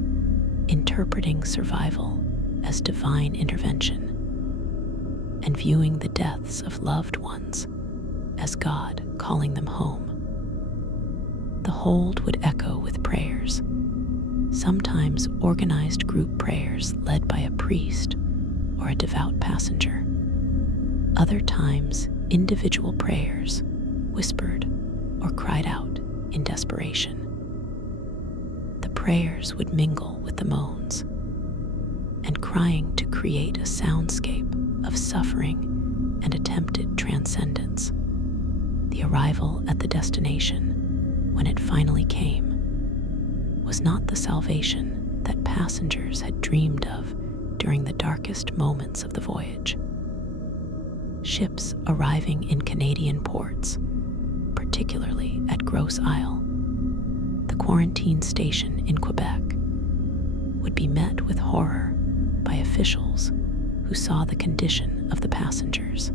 interpreting survival as divine intervention and viewing the deaths of loved ones as God calling them home. The hold would echo with prayers, sometimes organized group prayers led by a priest or a devout passenger. Other times, individual prayers, whispered or cried out in desperation. The prayers would mingle with the moans, and crying to create a soundscape of suffering and attempted transcendence. The arrival at the destination, when it finally came, was not the salvation that passengers had dreamed of during the darkest moments of the voyage. Ships arriving in Canadian ports, particularly at Grosse Isle, the quarantine station in Quebec, would be met with horror by officials who saw the condition of the passengers.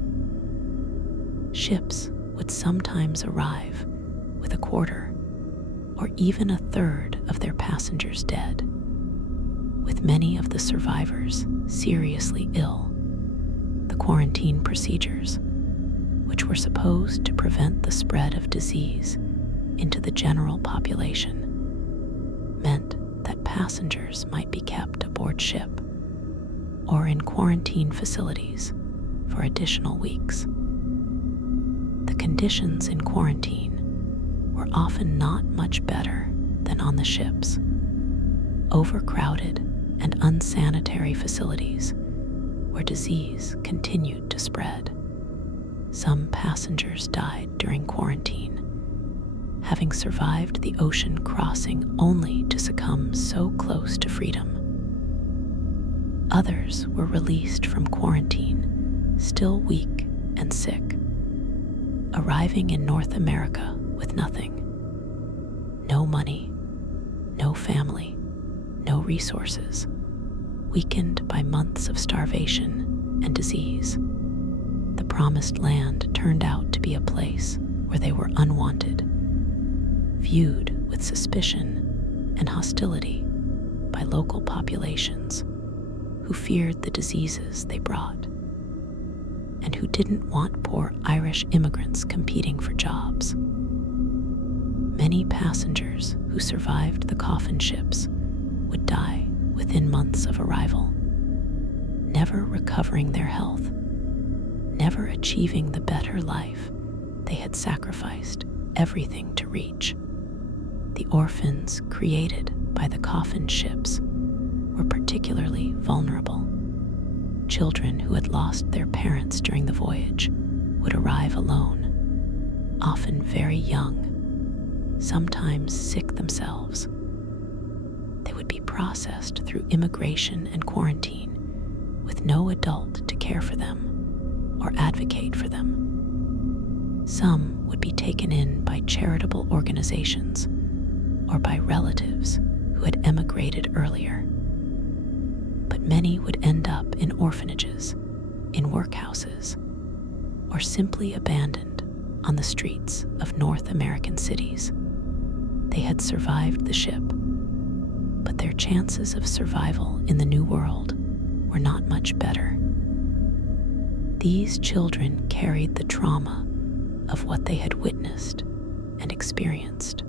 Ships would sometimes arrive with a quarter or even a third of their passengers dead, with many of the survivors seriously ill. The quarantine procedures, which were supposed to prevent the spread of disease into the general population, meant that passengers might be kept aboard ship or in quarantine facilities for additional weeks. The conditions in quarantine were often not much better than on the ships. Overcrowded and unsanitary facilities where disease continued to spread. Some passengers died during quarantine, having survived the ocean crossing only to succumb so close to freedom. Others were released from quarantine, still weak and sick, arriving in North America with nothing. No money, no family, no resources, weakened by months of starvation and disease. The promised land turned out to be a place where they were unwanted, viewed with suspicion and hostility by local populations who feared the diseases they brought, and who didn't want poor Irish immigrants competing for jobs. Many passengers who survived the Coffin ships would die within months of arrival, never recovering their health, never achieving the better life they had sacrificed everything to reach. The orphans created by the Coffin ships were particularly vulnerable. Children who had lost their parents during the voyage would arrive alone, often very young, sometimes sick themselves. They would be processed through immigration and quarantine with no adult to care for them or advocate for them. Some would be taken in by charitable organizations or by relatives who had emigrated earlier. But many would end up in orphanages, in workhouses, or simply abandoned on the streets of North American cities. They had survived the ship, but their chances of survival in the New World were not much better. These children carried the trauma of what they had witnessed and experienced,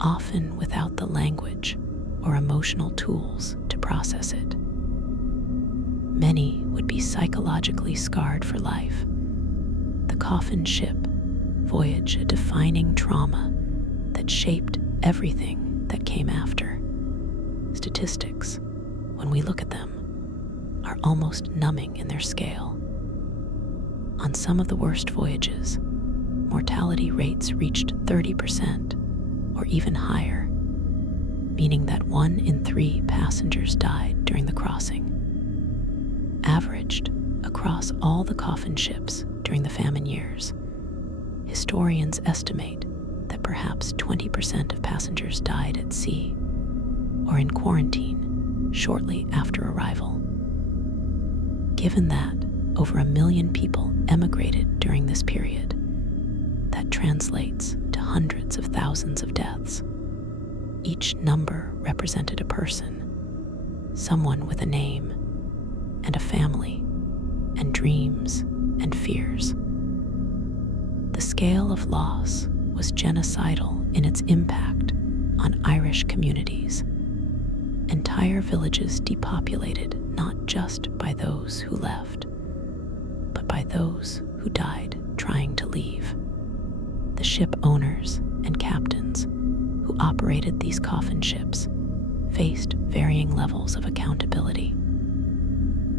often without the language or emotional tools to process it. Many would be psychologically scarred for life. The Coffin ship, voyage, a defining trauma that shaped everything that came after. Statistics, when we look at them, are almost numbing in their scale. On some of the worst voyages, mortality rates reached 30% or even higher, meaning that 1 in 3 passengers died during the crossing. Averaged across all the Coffin ships during the famine years, historians estimate that perhaps 20% of passengers died at sea or in quarantine shortly after arrival. Given that over 1 million people emigrated during this period, that translates to hundreds of thousands of deaths. Each number represented a person, someone with a name, and a family, and dreams and fears. The scale of loss was genocidal in its impact on Irish communities. Entire villages depopulated not just by those who left, but by those who died trying to leave. The ship owners and captains who operated these Coffin ships faced varying levels of accountability.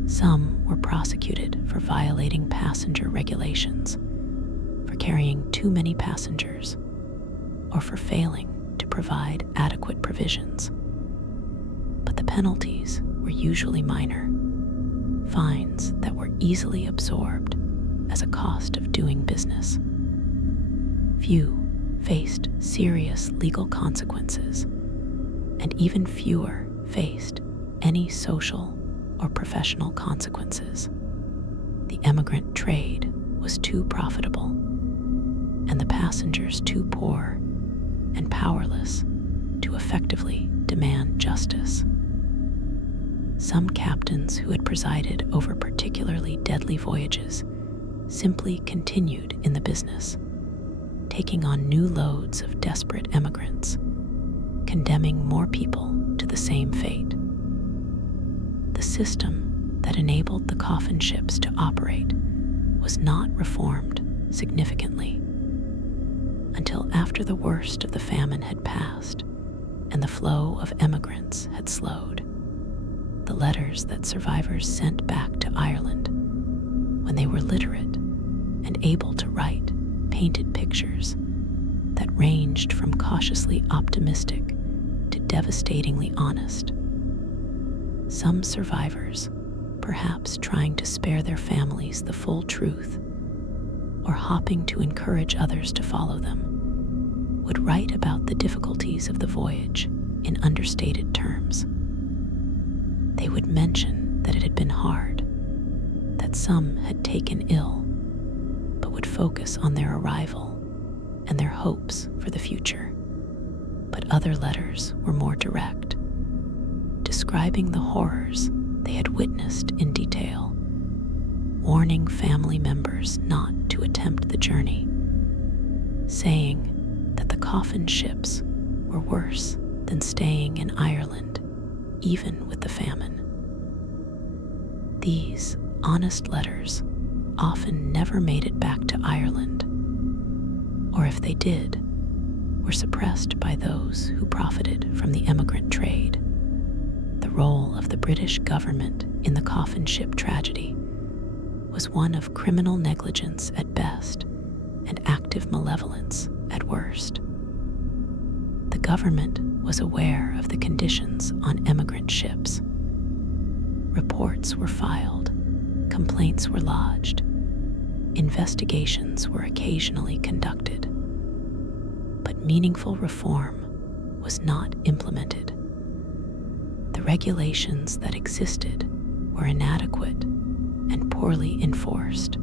Some were prosecuted for violating passenger regulations, for carrying too many passengers, or for failing to provide adequate provisions. But the penalties were usually minor, fines that were easily absorbed as a cost of doing business. Few faced serious legal consequences, and even fewer faced any social or professional consequences. The emigrant trade was too profitable, and the passengers too poor and powerless to effectively demand justice. Some captains who had presided over particularly deadly voyages simply continued in the business, taking on new loads of desperate emigrants, condemning more people to the same fate. The system that enabled the Coffin ships to operate was not reformed significantly until after the worst of the famine had passed and the flow of emigrants had slowed. The letters that survivors sent back to Ireland, when they were literate and able to write, painted pictures that ranged from cautiously optimistic to devastatingly honest. Some survivors, perhaps trying to spare their families the full truth, or hoping to encourage others to follow them, would write about the difficulties of the voyage in understated terms. They would mention that it had been hard, that some had taken ill, but would focus on their arrival and their hopes for the future. But other letters were more direct, describing the horrors they had witnessed in detail, warning family members not to attempt the journey, saying that the Coffin ships were worse than staying in Ireland, even with the famine. These honest letters often never made it back to Ireland, or if they did, were suppressed by those who profited from the emigrant trade. The role of the British government in the Coffin ship tragedy was one of criminal negligence at best and active malevolence at worst. The government was aware of the conditions on emigrant ships. Reports were filed, complaints were lodged, investigations were occasionally conducted, but meaningful reform was not implemented. The regulations that existed were inadequate and poorly enforced.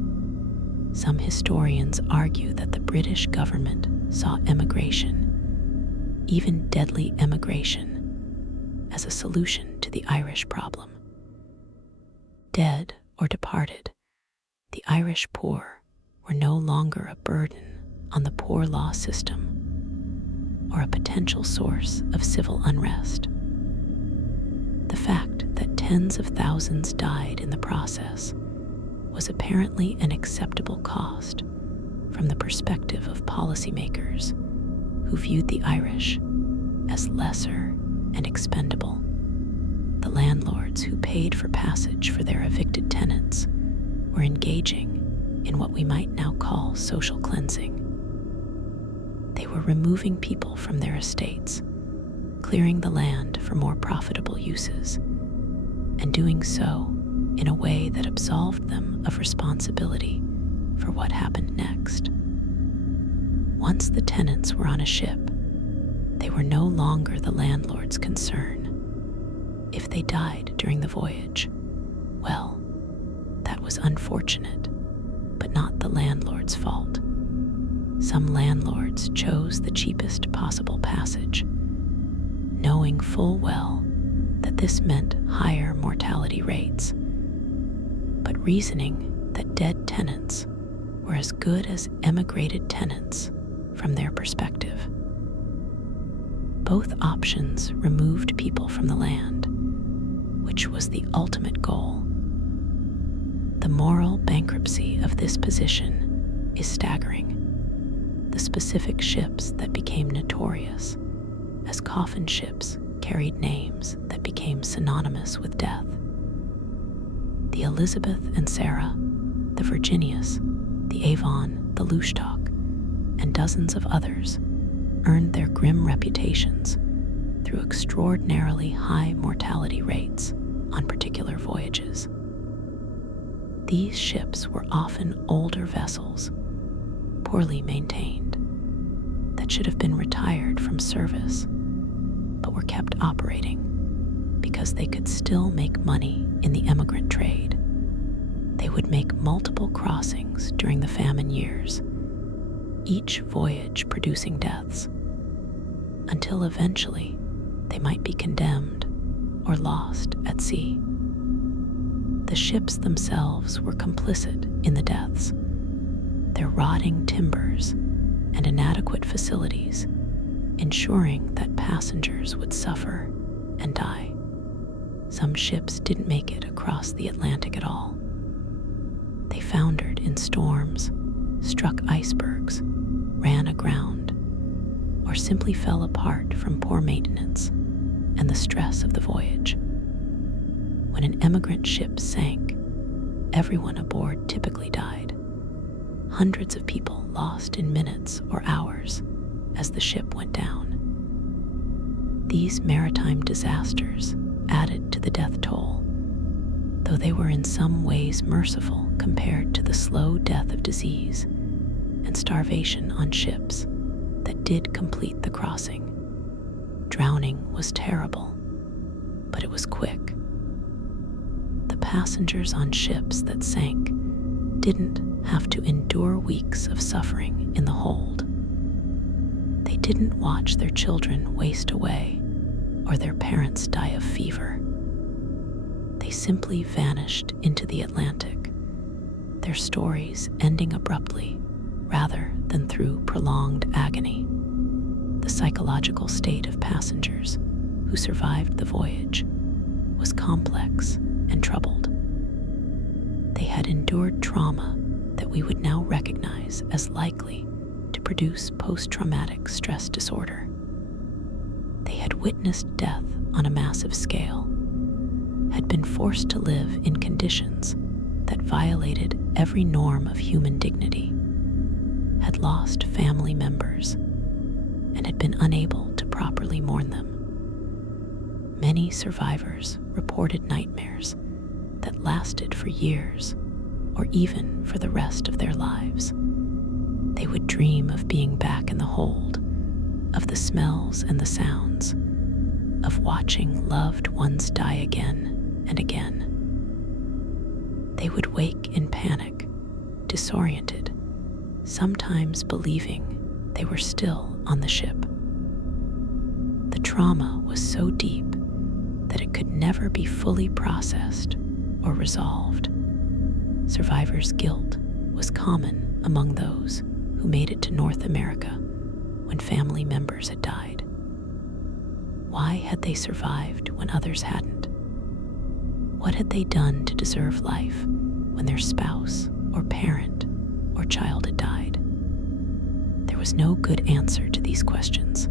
Some historians argue that the British government saw emigration even deadly emigration as a solution to the Irish problem. Dead or departed, the Irish poor were no longer a burden on the poor law system or a potential source of civil unrest. The fact that tens of thousands died in the process was apparently an acceptable cost from the perspective of policymakers who viewed the Irish as lesser and expendable. The landlords who paid for passage for their evicted tenants were engaging in what we might now call social cleansing. They were removing people from their estates, clearing the land for more profitable uses, and doing so in a way that absolved them of responsibility for what happened next. Once the tenants were on a ship, they were no longer the landlord's concern. If they died during the voyage, well, that was unfortunate, but not the landlord's fault. Some landlords chose the cheapest possible passage, knowing full well that this meant higher mortality rates, but reasoning that dead tenants were as good as emigrated tenants from their perspective. Both options removed people from the land, which was the ultimate goal. The moral bankruptcy of this position is staggering. The specific ships that became notorious as coffin ships carried names that became synonymous with death. The Elizabeth and Sarah, the Virginius, the Avon, the Lushtok, and dozens of others earned their grim reputations through extraordinarily high mortality rates on particular voyages. These ships were often older vessels, poorly maintained, that should have been retired from service, but were kept operating because they could still make money in the emigrant trade. They would make multiple crossings during the famine years, each voyage producing deaths, until eventually they might be condemned or lost at sea. The ships themselves were complicit in the deaths. Their rotting timbers and inadequate facilities ensuring that passengers would suffer and die. Some ships didn't make it across the Atlantic at all. They foundered in storms, struck icebergs, ran aground, or simply fell apart from poor maintenance and the stress of the voyage. When an emigrant ship sank, everyone aboard typically died. Hundreds of people lost in minutes or hours as the ship went down. These maritime disasters added to the death toll, though they were in some ways merciful compared to the slow death of disease and starvation on ships that did complete the crossing. Drowning was terrible, but it was quick. The passengers on ships that sank didn't have to endure weeks of suffering in the hold. They didn't watch their children waste away or their parents die of fever. They simply vanished into the Atlantic, their stories ending abruptly rather than through prolonged agony. The psychological state of passengers who survived the voyage was complex and troubled. They had endured trauma that we would now recognize as likely to produce post-traumatic stress disorder. They had witnessed death on a massive scale, had been forced to live in conditions that violated every norm of human dignity, had lost family members, and had been unable to properly mourn them. Many survivors reported nightmares that lasted for years or even for the rest of their lives. They would dream of being back in the hold, of the smells and the sounds, of watching loved ones die again and again. They would wake in panic, disoriented, sometimes believing they were still on the ship. The trauma was so deep that it could never be fully processed or resolved. Survivors' guilt was common among those who made it to North America when family members had died. Why had they survived when others hadn't? What had they done to deserve life when their spouse or parent or child had died? There was no good answer to these questions.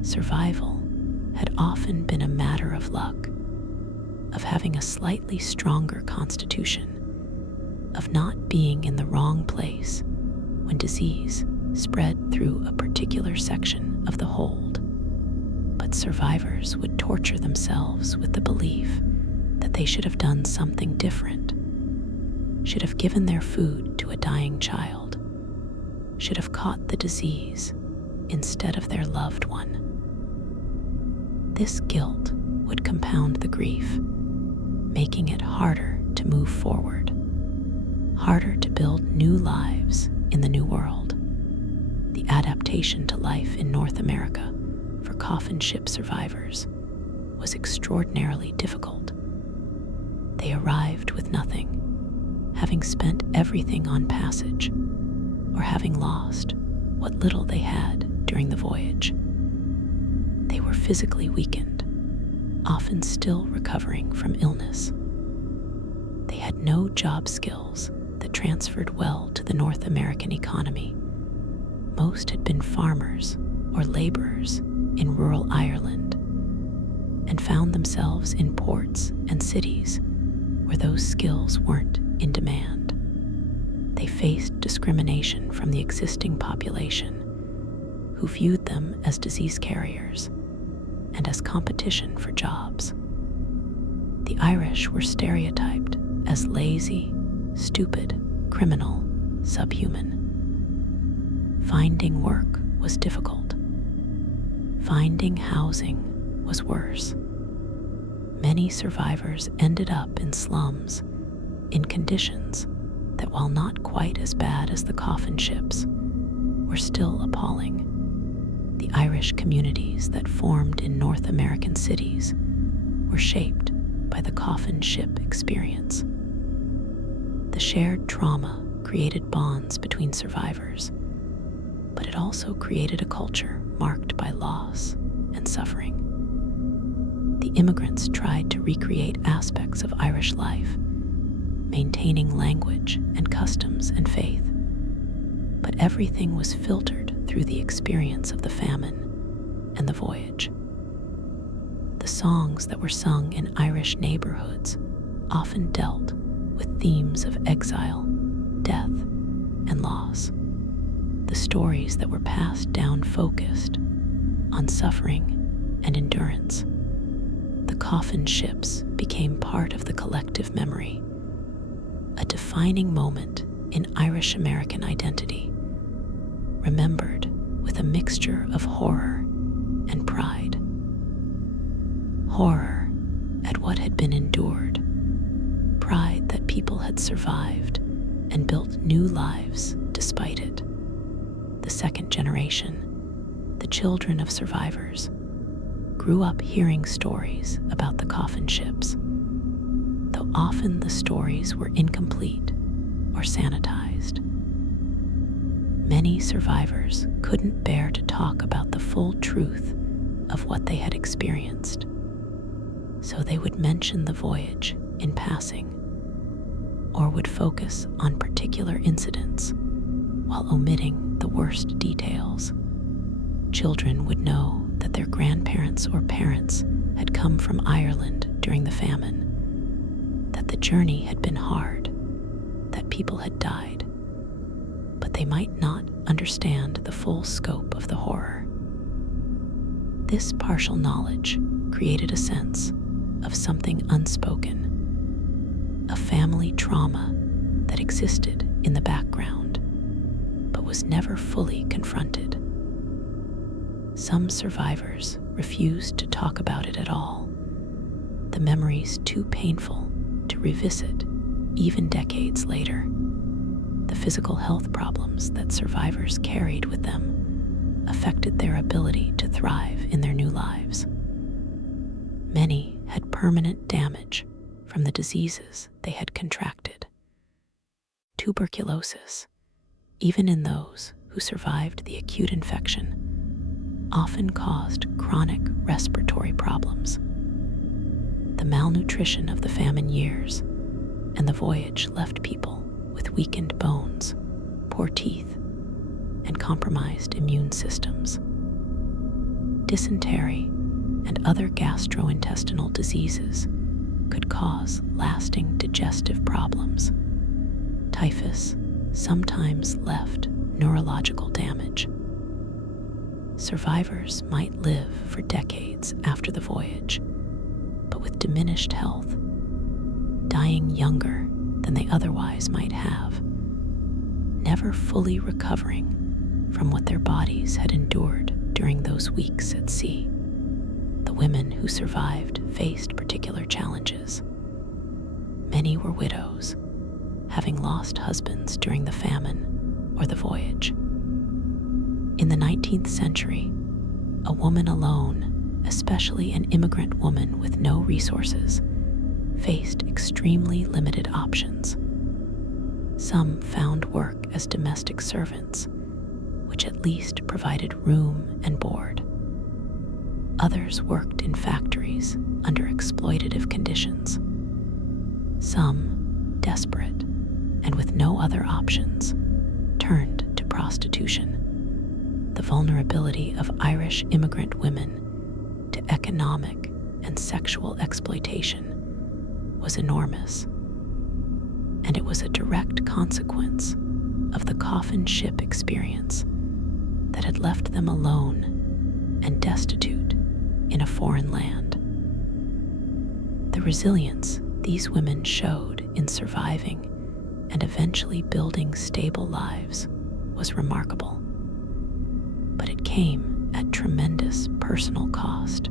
Survival had often been a matter of luck, of having a slightly stronger constitution, of not being in the wrong place when disease spread through a particular section of the hold. But survivors would torture themselves with the belief that they should have done something different, should have given their food to a dying child, should have caught the disease instead of their loved one. This guilt would compound the grief, making it harder to move forward, harder to build new lives in the new world. The adaptation to life in North America for coffin ship survivors was extraordinarily difficult. They arrived with nothing, having spent everything on passage, or having lost what little they had during the voyage. They were physically weakened, often still recovering from illness. They had no job skills that transferred well to the North American economy. Most had been farmers or laborers in rural Ireland and found themselves in ports and cities where those skills weren't in demand. They faced discrimination from the existing population, who viewed them as disease carriers and as competition for jobs. The Irish were stereotyped as lazy, stupid, criminal, subhuman. Finding work was difficult. Finding housing was worse. Many survivors ended up in slums, in conditions that, while not quite as bad as the coffin ships, were still appalling. The Irish communities that formed in North American cities were shaped by the coffin ship experience. The shared trauma created bonds between survivors, but it also created a culture marked by loss and suffering. The immigrants tried to recreate aspects of Irish life, maintaining language and customs and faith, but everything was filtered through the experience of the famine and the voyage. The songs that were sung in Irish neighborhoods often dealt with themes of exile, death, and loss. The stories that were passed down focused on suffering and endurance. The coffin ships became part of the collective memory, a defining moment in Irish American identity, remembered with a mixture of horror and pride. Horror at what had been endured, pride that people had survived and built new lives despite it. The second generation, the children of survivors, grew up hearing stories about the coffin ships, though often the stories were incomplete or sanitized. Many survivors couldn't bear to talk about the full truth of what they had experienced, so they would mention the voyage in passing, or would focus on particular incidents while omitting the worst details. Children would know that their grandparents or parents had come from Ireland during the famine, that the journey had been hard, that people had died, but they might not understand the full scope of the horror. This partial knowledge created a sense of something unspoken, a family trauma that existed in the background, but was never fully confronted. Some survivors refused to talk about it at all, the memories too painful to revisit even decades later. The physical health problems that survivors carried with them affected their ability to thrive in their new lives. Many had permanent damage from the diseases they had contracted. Tuberculosis, even in those who survived the acute infection, often caused chronic respiratory problems. The malnutrition of the famine years and the voyage left people with weakened bones, poor teeth, and compromised immune systems. Dysentery and other gastrointestinal diseases could cause lasting digestive problems. Typhus sometimes left neurological damage. Survivors might live for decades after the voyage, but with diminished health, dying younger than they otherwise might have, never fully recovering from what their bodies had endured during those weeks at sea. The women who survived faced particular challenges. Many were widows, having lost husbands during the famine or the voyage. In the 19th century, a woman alone, especially an immigrant woman with no resources, faced extremely limited options. Some found work as domestic servants, which at least provided room and board. Others worked in factories under exploitative conditions. Some, desperate and with no other options, turned to prostitution. The vulnerability of Irish immigrant women to economic and sexual exploitation was enormous, and it was a direct consequence of the Coffin ship experience that had left them alone and destitute in a foreign land. The resilience these women showed in surviving and eventually building stable lives was remarkable. But it came at tremendous personal cost.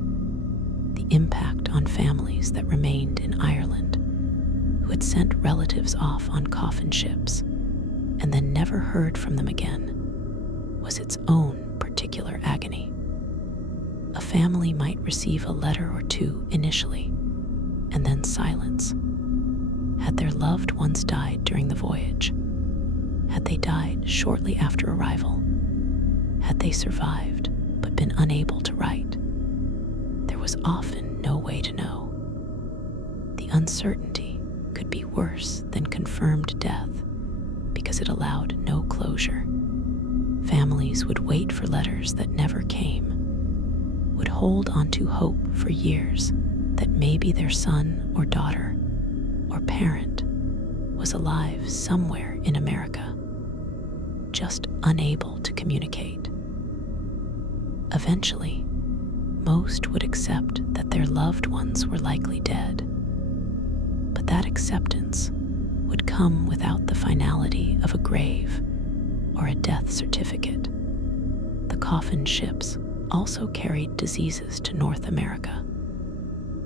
The impact on families that remained in Ireland, who had sent relatives off on coffin ships and then never heard from them again, was its own particular agony. A family might receive a letter or two initially, and then silence. Had their loved ones died during the voyage? Had they died shortly after arrival? Had they survived but been unable to write? There was often no way to know. The uncertainty could be worse than confirmed death because it allowed no closure. Families would wait for letters that never came, would hold on to hope for years that maybe their son or daughter or parent was alive somewhere in America, just unable to communicate. Eventually, most would accept that their loved ones were likely dead, but that acceptance would come without the finality of a grave or a death certificate. The coffin ships also carried diseases to North America,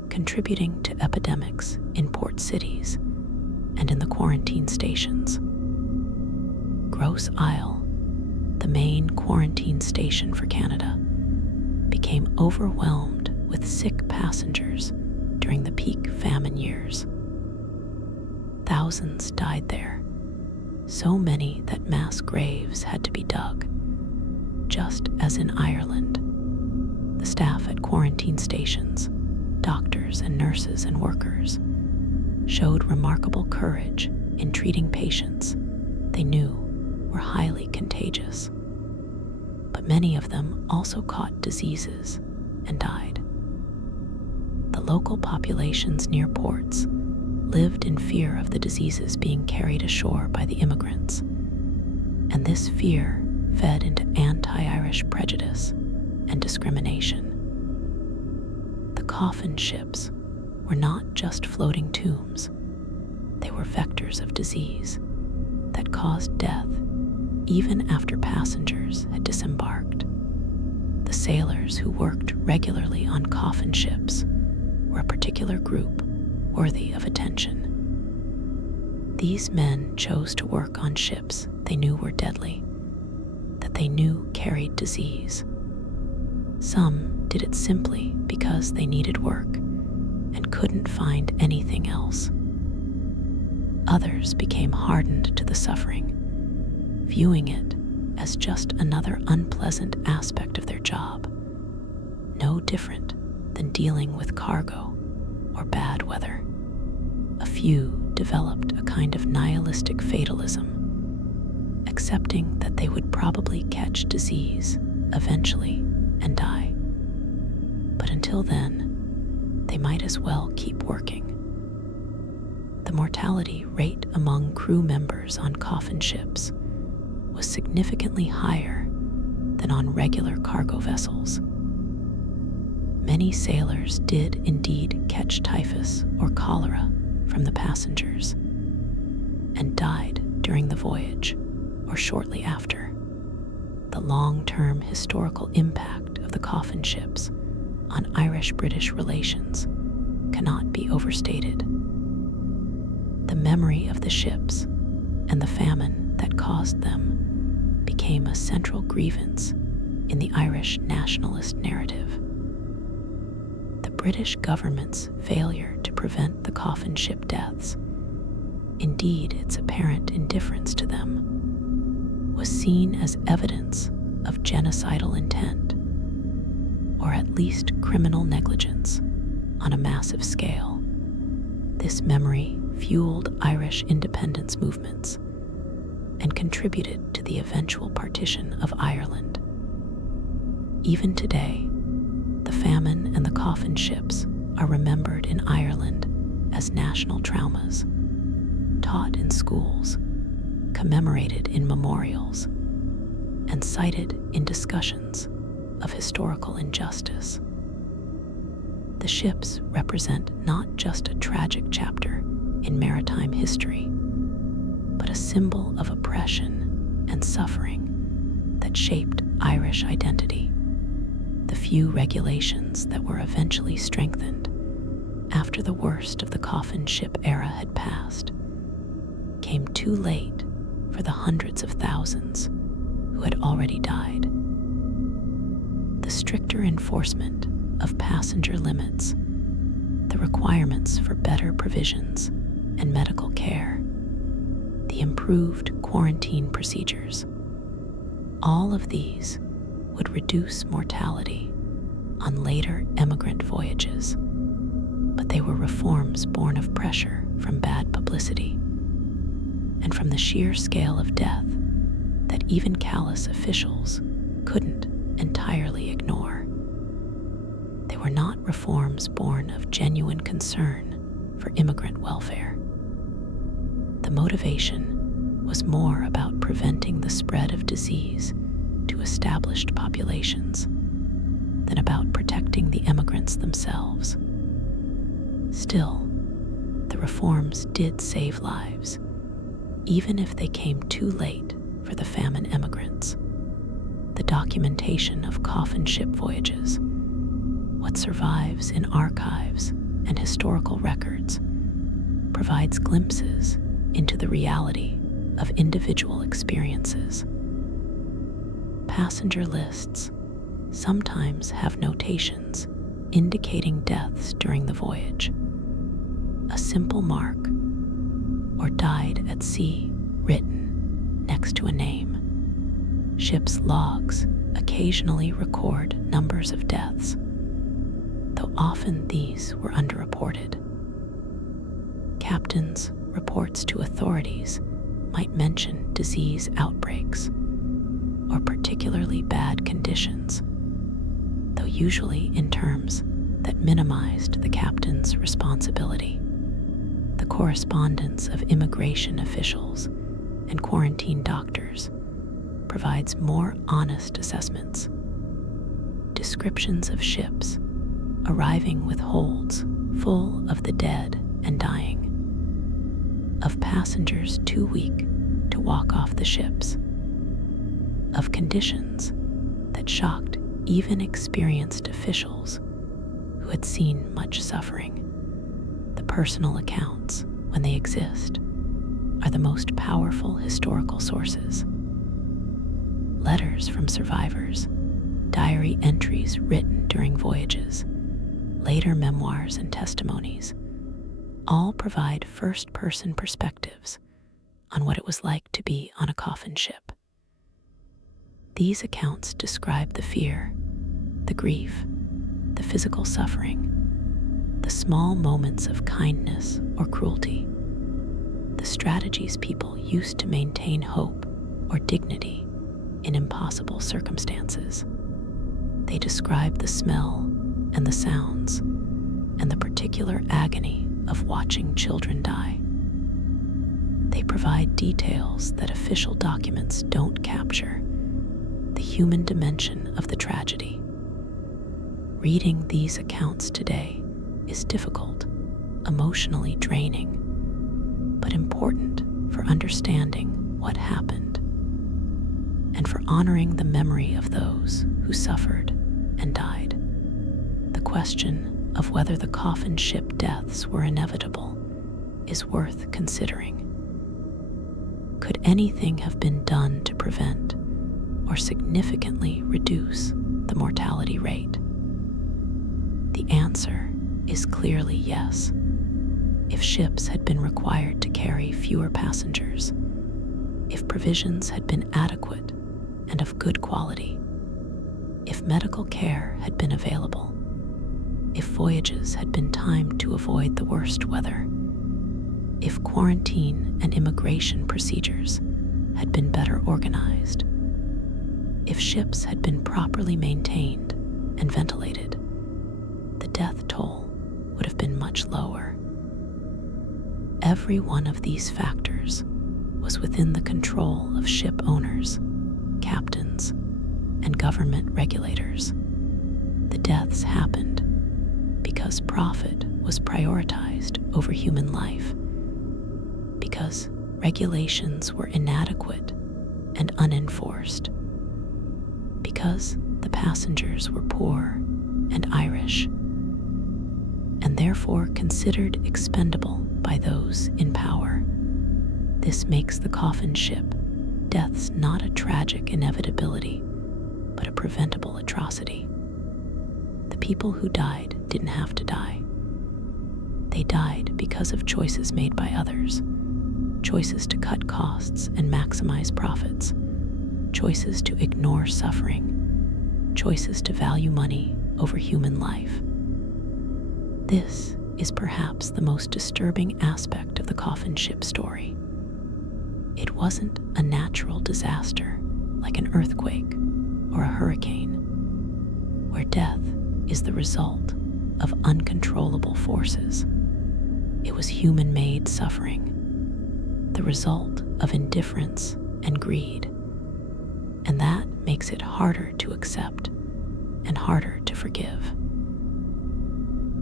contributing to epidemics in port cities and in the quarantine stations. Grosse Isle, the main quarantine station for Canada, became overwhelmed with sick passengers during the peak famine years. Thousands died there, so many that mass graves had to be dug. Just as in Ireland, the staff at quarantine stations, doctors and nurses and workers, showed remarkable courage in treating patients they knew were highly contagious. But many of them also caught diseases and died. The local populations near ports lived in fear of the diseases being carried ashore by the immigrants, and this fear fed into anti-Irish prejudice and discrimination. The coffin ships were not just floating tombs, they were vectors of disease that caused death even after passengers had disembarked. The sailors who worked regularly on coffin ships were a particular group worthy of attention. These men chose to work on ships they knew were deadly, that that they knew carried disease. Some did it simply because they needed work and couldn't find anything else. Others became hardened to the suffering, viewing it as just another unpleasant aspect of their job, no different than dealing with cargo or bad weather. A few developed a kind of nihilistic fatalism, accepting that they would probably catch disease eventually and die. But until then, they might as well keep working. The mortality rate among crew members on Coffin ships was significantly higher than on regular cargo vessels. Many sailors did indeed catch typhus or cholera from the passengers and died during the voyage or shortly after. The long-term historical impact of the Coffin ships on Irish-British relations cannot be overstated. The memory of the ships and the famine that caused them became a central grievance in the Irish nationalist narrative. The British government's failure to prevent the Coffin ship deaths, indeed its apparent indifference to them, was seen as evidence of genocidal intent, or at least criminal negligence on a massive scale. This memory fueled Irish independence movements and contributed to the eventual partition of Ireland. Even today, the famine and the Coffin ships are remembered in Ireland as national traumas, taught in schools, commemorated in memorials, and cited in discussions of historical injustice. The ships represent not just a tragic chapter in maritime history, but a symbol of oppression and suffering that shaped Irish identity. The few regulations that were eventually strengthened after the worst of the Coffin ship era had passed came too late for the hundreds of thousands who had already died. The stricter enforcement of passenger limits, the requirements for better provisions and medical care, the improved quarantine procedures, all of these would reduce mortality on later emigrant voyages, but they were reforms born of pressure from bad publicity and from the sheer scale of death that even callous officials couldn't entirely ignore. They were not reforms born of genuine concern for immigrant welfare. The motivation was more about preventing the spread of disease to established populations than about protecting the immigrants themselves. Still, the reforms did save lives, even if they came too late for the famine emigrants. The documentation of Coffin ship voyages, what survives in archives and historical records, provides glimpses into the reality of individual experiences. Passenger lists sometimes have notations indicating deaths during the voyage. A simple mark, or died at sea, written next to a name. Ship's logs occasionally record numbers of deaths, though often these were underreported. Captains' reports to authorities might mention disease outbreaks or particularly bad conditions, though usually in terms that minimized the captain's responsibility. The correspondence of immigration officials and quarantine doctors provides more honest assessments. Descriptions of ships arriving with holds full of the dead and dying, of passengers too weak to walk off the ships, of conditions that shocked even experienced officials who had seen much suffering. The personal accounts, when they exist, are the most powerful historical sources. letters from survivors, diary entries written during voyages, later memoirs and testimonies, all provide first-person perspectives on what it was like to be on a coffin ship. These accounts describe the fear, the grief, the physical suffering, the small moments of kindness or cruelty, the strategies people used to maintain hope or dignity in impossible circumstances. They describe the smell and the sounds and the particular agony of watching children die. They provide details that official documents don't capture, the human dimension of the tragedy. Reading these accounts today is difficult, emotionally draining, but important for understanding what happened and for honoring the memory of those who suffered and died. The question of whether the coffin ship deaths were inevitable is worth considering. Could anything have been done to prevent or significantly reduce the mortality rate? The answer is clearly yes. If ships had been required to carry fewer passengers, if provisions had been adequate and of good quality, if medical care had been available, if voyages had been timed to avoid the worst weather, if quarantine and immigration procedures had been better organized, if ships had been properly maintained and ventilated, the death toll would have been much lower. Every one of these factors was within the control of ship owners, captains, and government regulators. The deaths happened because profit was prioritized over human life, because regulations were inadequate and unenforced, because the passengers were poor and Irish, and therefore considered expendable by those in power. This makes the coffin ship deaths not a tragic inevitability, but a preventable atrocity. The people who died didn't have to die. They died because of choices made by others, choices to cut costs and maximize profits, choices to ignore suffering, choices to value money over human life. This is perhaps the most disturbing aspect of the coffin ship story. It wasn't a natural disaster like an earthquake or a hurricane, where death is the result of uncontrollable forces. It was human-made suffering, the result of indifference and greed, and that makes it harder to accept and harder to forgive.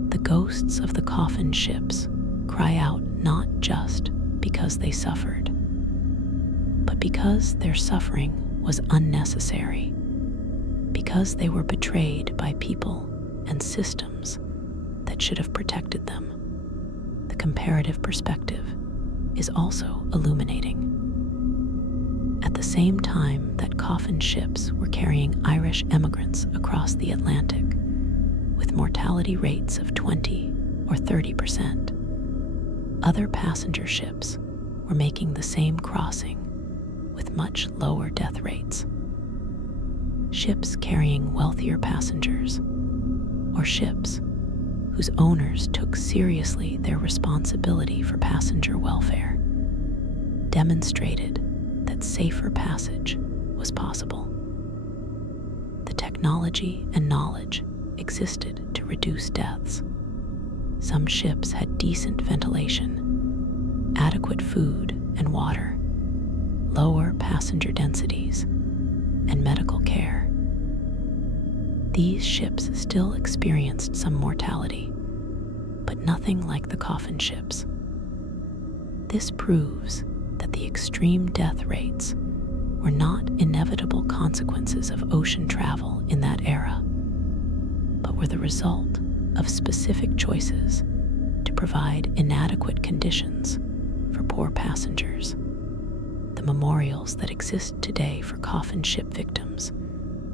The ghosts of the coffin ships cry out not just because they suffered, but because their suffering was unnecessary, because they were betrayed by people and systems that should have protected them. The comparative perspective is also illuminating. At the same time that coffin ships were carrying Irish emigrants across the Atlantic, with mortality rates of 20 or 30%, other passenger ships were making the same crossing with much lower death rates. Ships carrying wealthier passengers, or ships whose owners took seriously their responsibility for passenger welfare, demonstrated that safer passage was possible. The technology and knowledge existed to reduce deaths. Some ships had decent ventilation, adequate food and water, lower passenger densities, and medical care. These ships still experienced some mortality, but nothing like the coffin ships. This proves that the extreme death rates were not inevitable consequences of ocean travel in that era, but were the result of specific choices to provide inadequate conditions for poor passengers. The memorials that exist today for coffin ship victims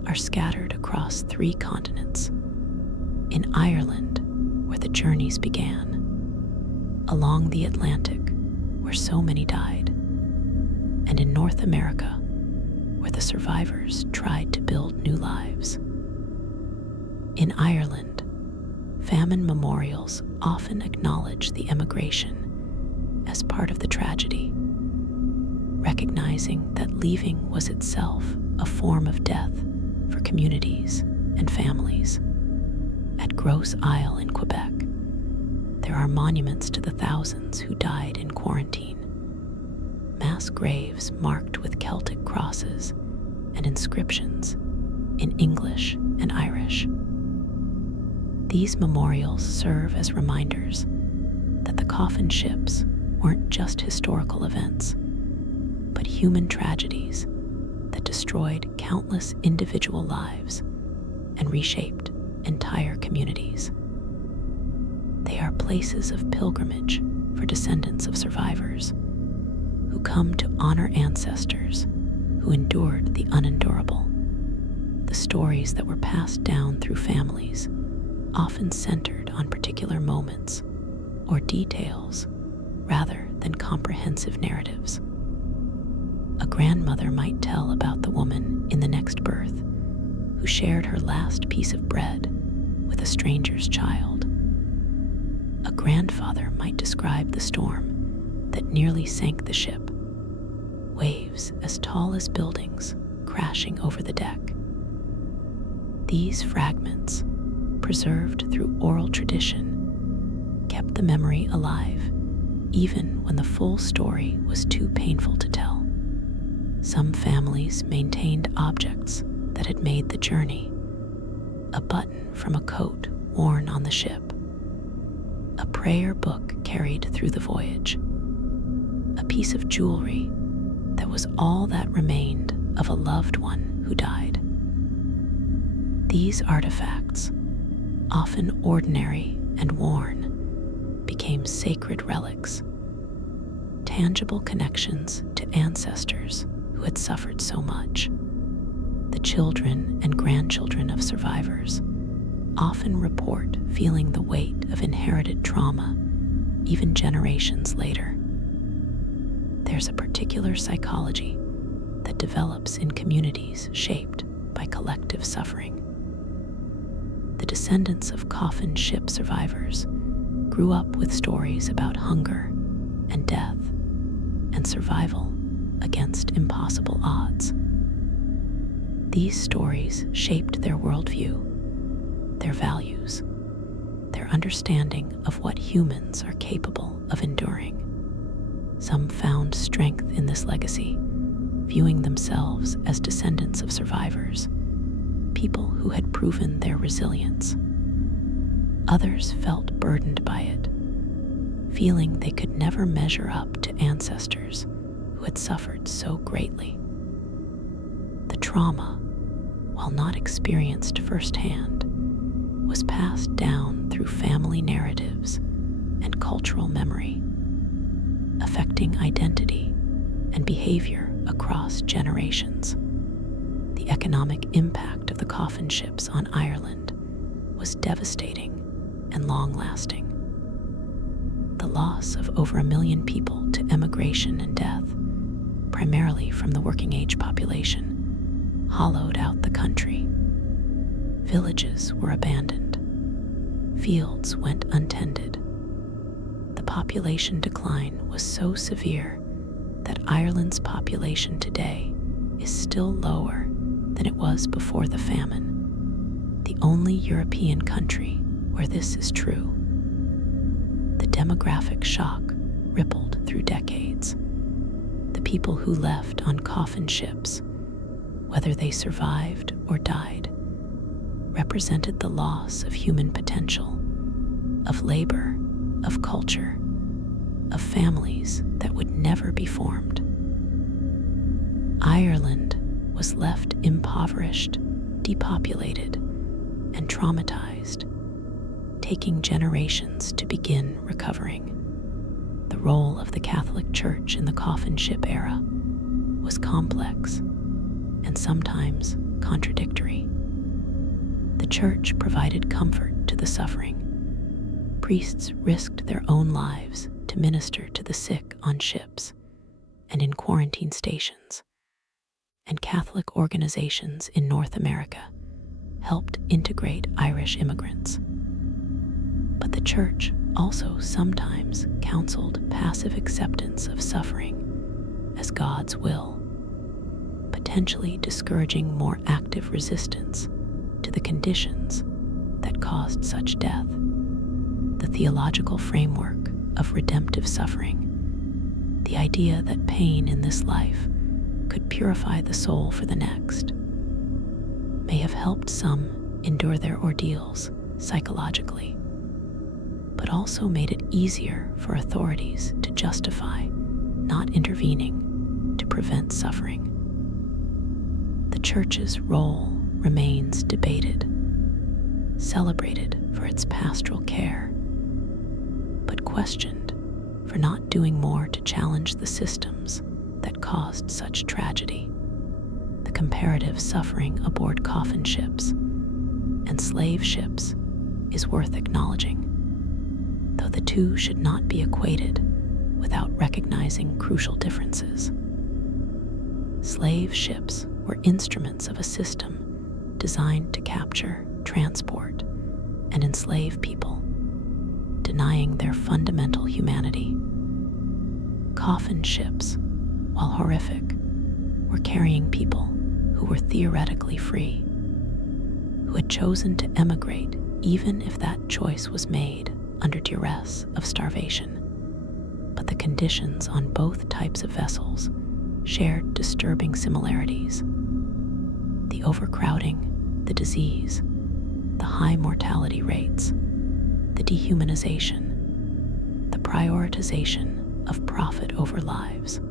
are scattered across 3 continents. In Ireland, where the journeys began, along the Atlantic, where so many died, and in North America, where the survivors tried to build new lives. In Ireland, famine memorials often acknowledge the emigration as part of the tragedy, recognizing that leaving was itself a form of death for communities and families. At Grosse Isle in Quebec, there are monuments to the thousands who died in quarantine, mass graves marked with Celtic crosses and inscriptions in English and Irish. These memorials serve as reminders that the coffin ships weren't just historical events, but human tragedies that destroyed countless individual lives and reshaped entire communities. They are places of pilgrimage for descendants of survivors who come to honor ancestors who endured the unendurable. The stories that were passed down through families often centered on particular moments or details rather than comprehensive narratives. A grandmother might tell about the woman in the next birth who shared her last piece of bread with a stranger's child. A grandfather might describe the storm that nearly sank the ship, waves as tall as buildings crashing over the deck. These fragments, preserved through oral tradition, kept the memory alive, even when the full story was too painful to tell. Some families maintained objects that had made the journey: a button from a coat worn on the ship, a prayer book carried through the voyage, a piece of jewelry that was all that remained of a loved one who died. These artifacts, often ordinary and worn, became sacred relics, tangible connections to ancestors who had suffered so much. The children and grandchildren of survivors often report feeling the weight of inherited trauma even generations later. There's a particular psychology that develops in communities shaped by collective suffering. The descendants of coffin ship survivors grew up with stories about hunger and death and survival against impossible odds. These stories shaped their worldview, their values, their understanding of what humans are capable of enduring. Some found strength in this legacy, viewing themselves as descendants of survivors, people who had proven their resilience. Others felt burdened by it, feeling they could never measure up to ancestors who had suffered so greatly. The trauma, while not experienced firsthand, was passed down through family narratives and cultural memory, affecting identity and behavior across generations. The economic impact of the coffin ships on Ireland was devastating and long-lasting. The loss of over 1 million people to emigration and death, primarily from the working-age population, hollowed out the country. Villages were abandoned. Fields went untended. The population decline was so severe that Ireland's population today is still lower than it was before the famine, the only European country where this is true. The demographic shock rippled through decades. The people who left on coffin ships, whether they survived or died, represented the loss of human potential, of labor, of culture, of families that would never be formed. Ireland was left impoverished, depopulated, and traumatized, taking generations to begin recovering. The role of the Catholic Church in the coffin ship era was complex and sometimes contradictory. The church provided comfort to the suffering. Priests risked their own lives to minister to the sick on ships and in quarantine stations, and Catholic organizations in North America helped integrate Irish immigrants. But the church also sometimes counseled passive acceptance of suffering as God's will, potentially discouraging more active resistance to the conditions that caused such death. The theological framework of redemptive suffering, the idea that pain in this life could purify the soul for the next, may have helped some endure their ordeals psychologically, but also made it easier for authorities to justify not intervening to prevent suffering. The church's role remains debated, celebrated for its pastoral care, but questioned for not doing more to challenge the systems that caused such tragedy. The comparative suffering aboard coffin ships and slave ships is worth acknowledging, though the two should not be equated without recognizing crucial differences. Slave ships were instruments of a system designed to capture, transport, and enslave people, denying their fundamental humanity. Coffin ships, while horrific, were carrying people who were theoretically free, who had chosen to emigrate even if that choice was made under duress of starvation. But the conditions on both types of vessels shared disturbing similarities. The overcrowding, the disease, the high mortality rates, the dehumanization, the prioritization of profit over lives.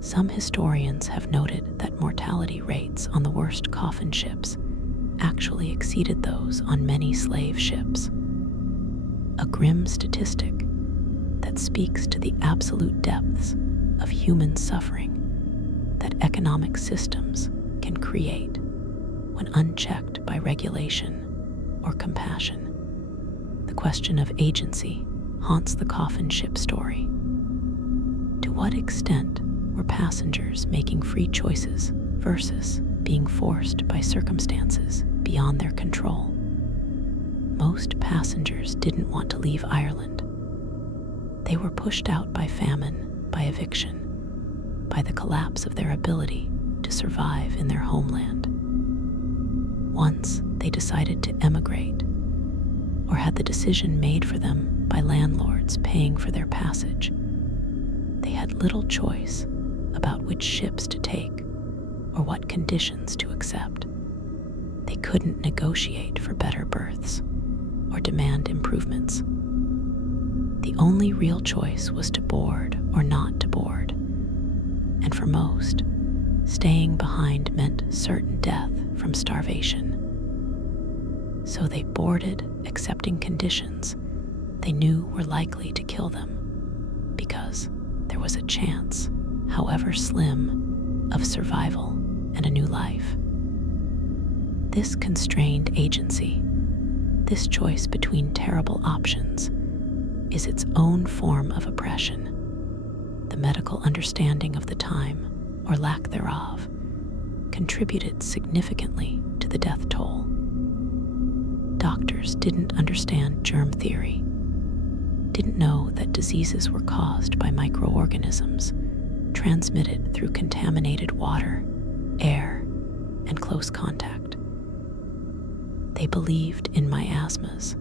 Some historians have noted that mortality rates on the worst coffin ships actually exceeded those on many slave ships. A grim statistic that speaks to the absolute depths of human suffering that economic systems can create when unchecked by regulation or compassion. The question of agency haunts the coffin ship story. To what extent were passengers making free choices versus being forced by circumstances beyond their control? Most passengers didn't want to leave Ireland. They were pushed out by famine, by eviction, by the collapse of their ability to survive in their homeland. Once they decided to emigrate, or had the decision made for them by landlords paying for their passage, they had little choice about which ships to take or what conditions to accept. They couldn't negotiate for better berths or demand improvements. The only real choice was to board or not to board, and for most, staying behind meant certain death from starvation. So they boarded, accepting conditions they knew were likely to kill them, because there was a chance, however slim, of survival and a new life. This constrained agency, this choice between terrible options, is its own form of oppression. The medical understanding of the time, or lack thereof, contributed significantly to the death toll. Doctors didn't understand germ theory, didn't know that diseases were caused by microorganisms transmitted through contaminated water, air, and close contact. They believed in miasmas,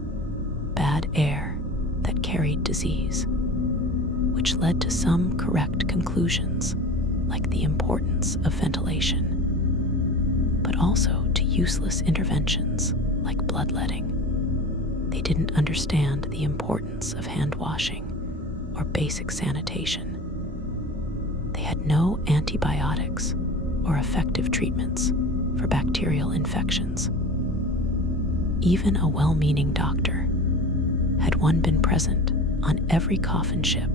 bad air that carried disease, which led to some correct conclusions, like the importance of ventilation, but also to useless interventions like bloodletting. They didn't understand the importance of hand washing or basic sanitation. They had no antibiotics or effective treatments for bacterial infections. Even a well-meaning doctor, had one been present on every coffin ship,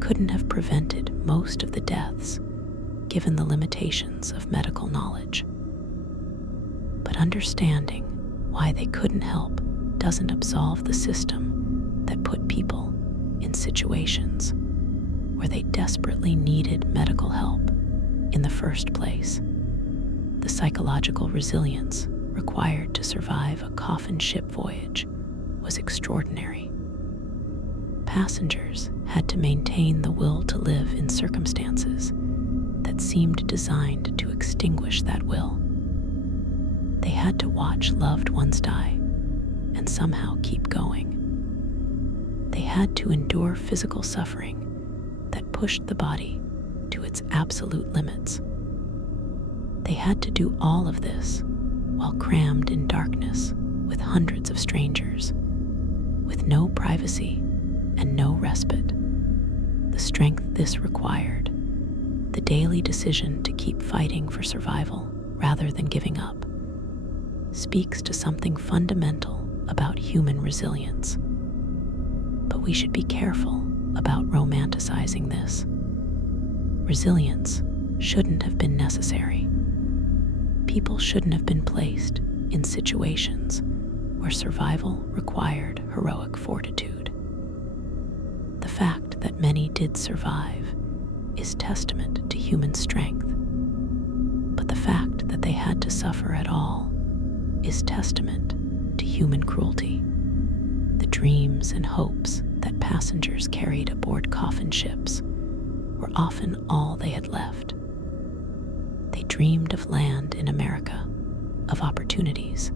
couldn't have prevented most of the deaths given the limitations of medical knowledge. But understanding why they couldn't help doesn't absolve the system that put people in situations where they desperately needed medical help in the first place. The psychological resilience required to survive a coffin ship voyage was extraordinary. Passengers had to maintain the will to live in circumstances that seemed designed to extinguish that will. They had to watch loved ones die and somehow keep going. They had to endure physical suffering that pushed the body to its absolute limits. They had to do all of this while crammed in darkness with hundreds of strangers, with no privacy and no respite. The strength this required, the daily decision to keep fighting for survival rather than giving up, speaks to something fundamental about human resilience. But we should be careful about romanticizing this. Resilience shouldn't have been necessary. People shouldn't have been placed in situations where survival required heroic fortitude. The fact that many did survive is testament to human strength, but the fact that they had to suffer at all is testament to human cruelty. The dreams and hopes that passengers carried aboard coffin ships were often all they had left. They dreamed of land in America, of opportunities,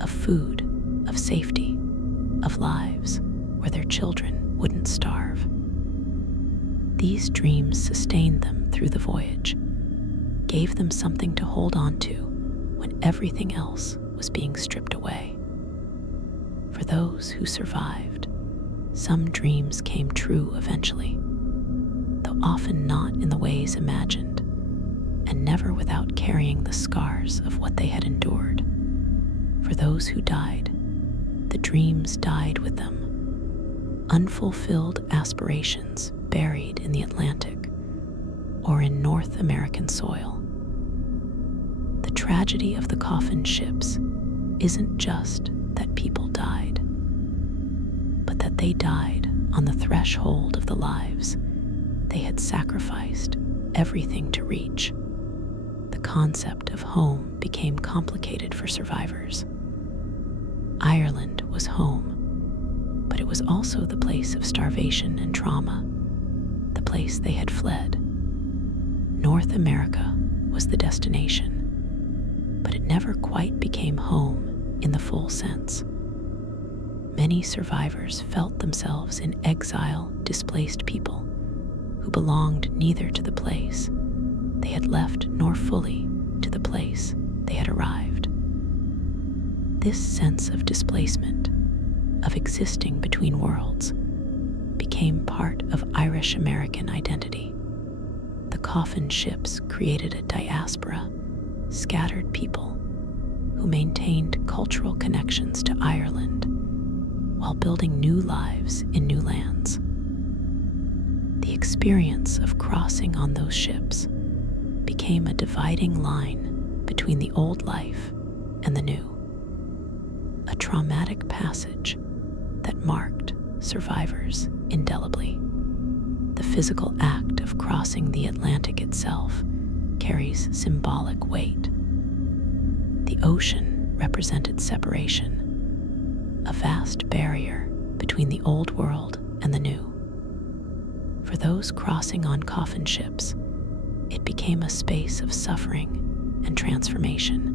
of food, of safety, of lives where their children wouldn't starve. These dreams sustained them through the voyage, gave them something to hold on to when everything else was being stripped away. For those who survived, some dreams came true eventually, though often not in the ways imagined, and never without carrying the scars of what they had endured. For those who died, the dreams died with them, unfulfilled aspirations buried in the Atlantic or in North American soil. The tragedy of the coffin ships isn't just that people died, but that they died on the threshold of the lives they had sacrificed everything to reach. The concept of home became complicated for survivors. Ireland was home, but it was also the place of starvation and trauma, the place they had fled. North America was the destination, but it never quite became home in the full sense. Many survivors felt themselves in exile, displaced people who belonged neither to the place they had left nor fully to the place they had arrived. This sense of displacement, of existing between worlds, became part of Irish American identity. The coffin ships created a diaspora, scattered people who maintained cultural connections to Ireland while building new lives in new lands. The experience of crossing on those ships became a dividing line between the old life and the new, a traumatic passage that marked survivors indelibly. The physical act of crossing the Atlantic itself carries symbolic weight. The ocean represented separation, a vast barrier between the old world and the new. For those crossing on coffin ships, it became a space of suffering and transformation.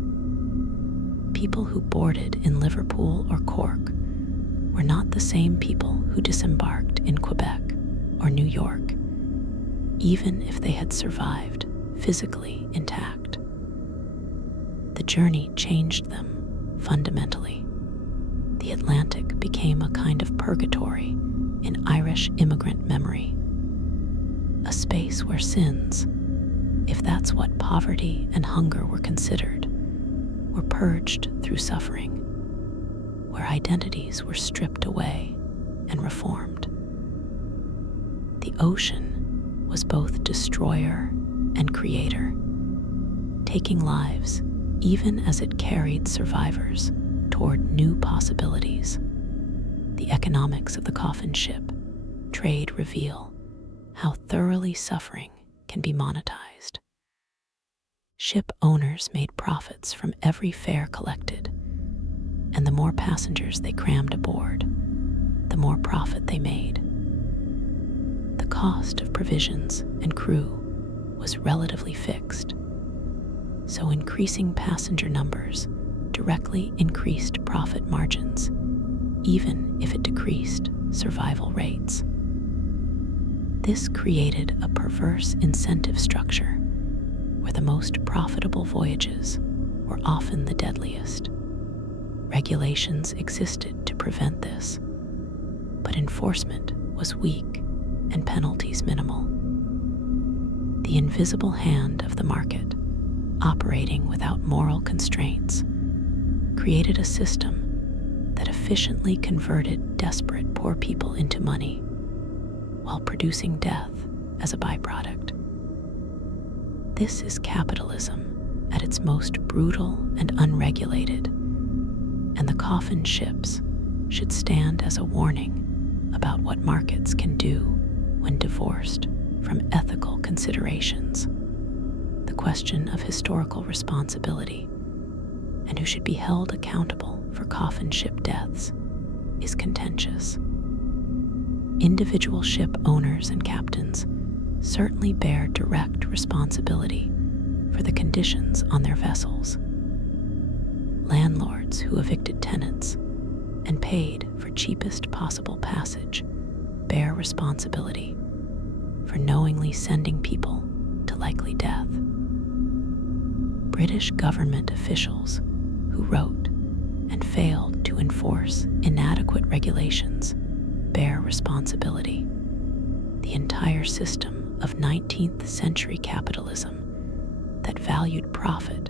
People who boarded in Liverpool or Cork were not the same people who disembarked in Quebec or New York, even if they had survived physically intact. The journey changed them fundamentally. The Atlantic became a kind of purgatory in Irish immigrant memory, a space where sins, if that's what poverty and hunger were considered, were purged through suffering, where identities were stripped away and reformed. The ocean was both destroyer and creator, taking lives even as it carried survivors toward new possibilities. The economics of the coffin ship trade reveal how thoroughly suffering can be monetized. Ship owners made profits from every fare collected, and the more passengers they crammed aboard, the more profit they made. The cost of provisions and crew was relatively fixed, so increasing passenger numbers directly increased profit margins, even if it decreased survival rates. This created a perverse incentive structure where the most profitable voyages were often the deadliest. Regulations existed to prevent this, but enforcement was weak and penalties minimal. The invisible hand of the market, operating without moral constraints, created a system that efficiently converted desperate poor people into money while producing death as a byproduct. This is capitalism at its most brutal and unregulated, and the coffin ships should stand as a warning about what markets can do when divorced from ethical considerations. The question of historical responsibility and who should be held accountable for coffin ship deaths is contentious. Individual ship owners and captains certainly bear direct responsibility for the conditions on their vessels. Landlords who evicted tenants and paid for cheapest possible passage bear responsibility for knowingly sending people to likely death. British government officials who wrote and failed to enforce inadequate regulations bear responsibility. The entire system of 19th century capitalism that valued profit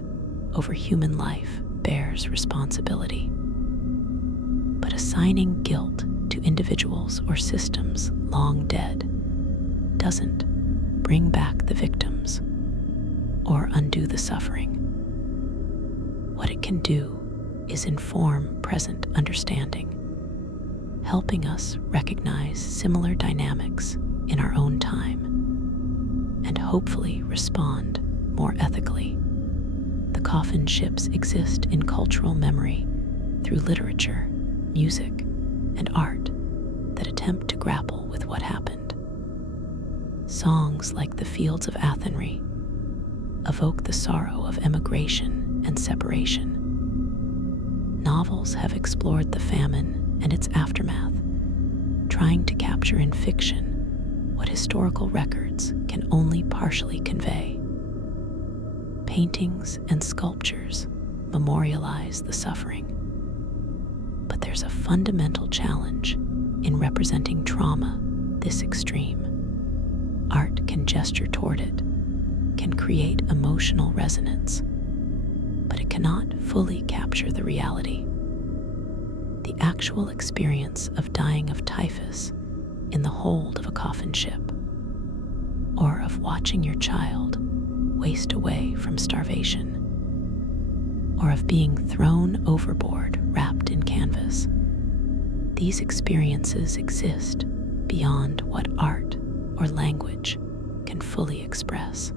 over human life bears responsibility. But assigning guilt to individuals or systems long dead doesn't bring back the victims or undo the suffering. What it can do is inform present understanding, helping us recognize similar dynamics in our own time and hopefully respond more ethically. The coffin ships exist in cultural memory through literature, music, and art that attempt to grapple with what happened. Songs like The Fields of Athenry evoke the sorrow of emigration and separation. Novels have explored the famine and its aftermath, trying to capture in fiction what historical records can only partially convey. Paintings and sculptures memorialize the suffering, but there's a fundamental challenge in representing trauma this extreme. Art can gesture toward it, can create emotional resonance, but it cannot fully capture the reality. The actual experience of dying of typhus in the hold of a coffin ship, or of watching your child waste away from starvation, or of being thrown overboard wrapped in canvas. These experiences exist beyond what art or language can fully express.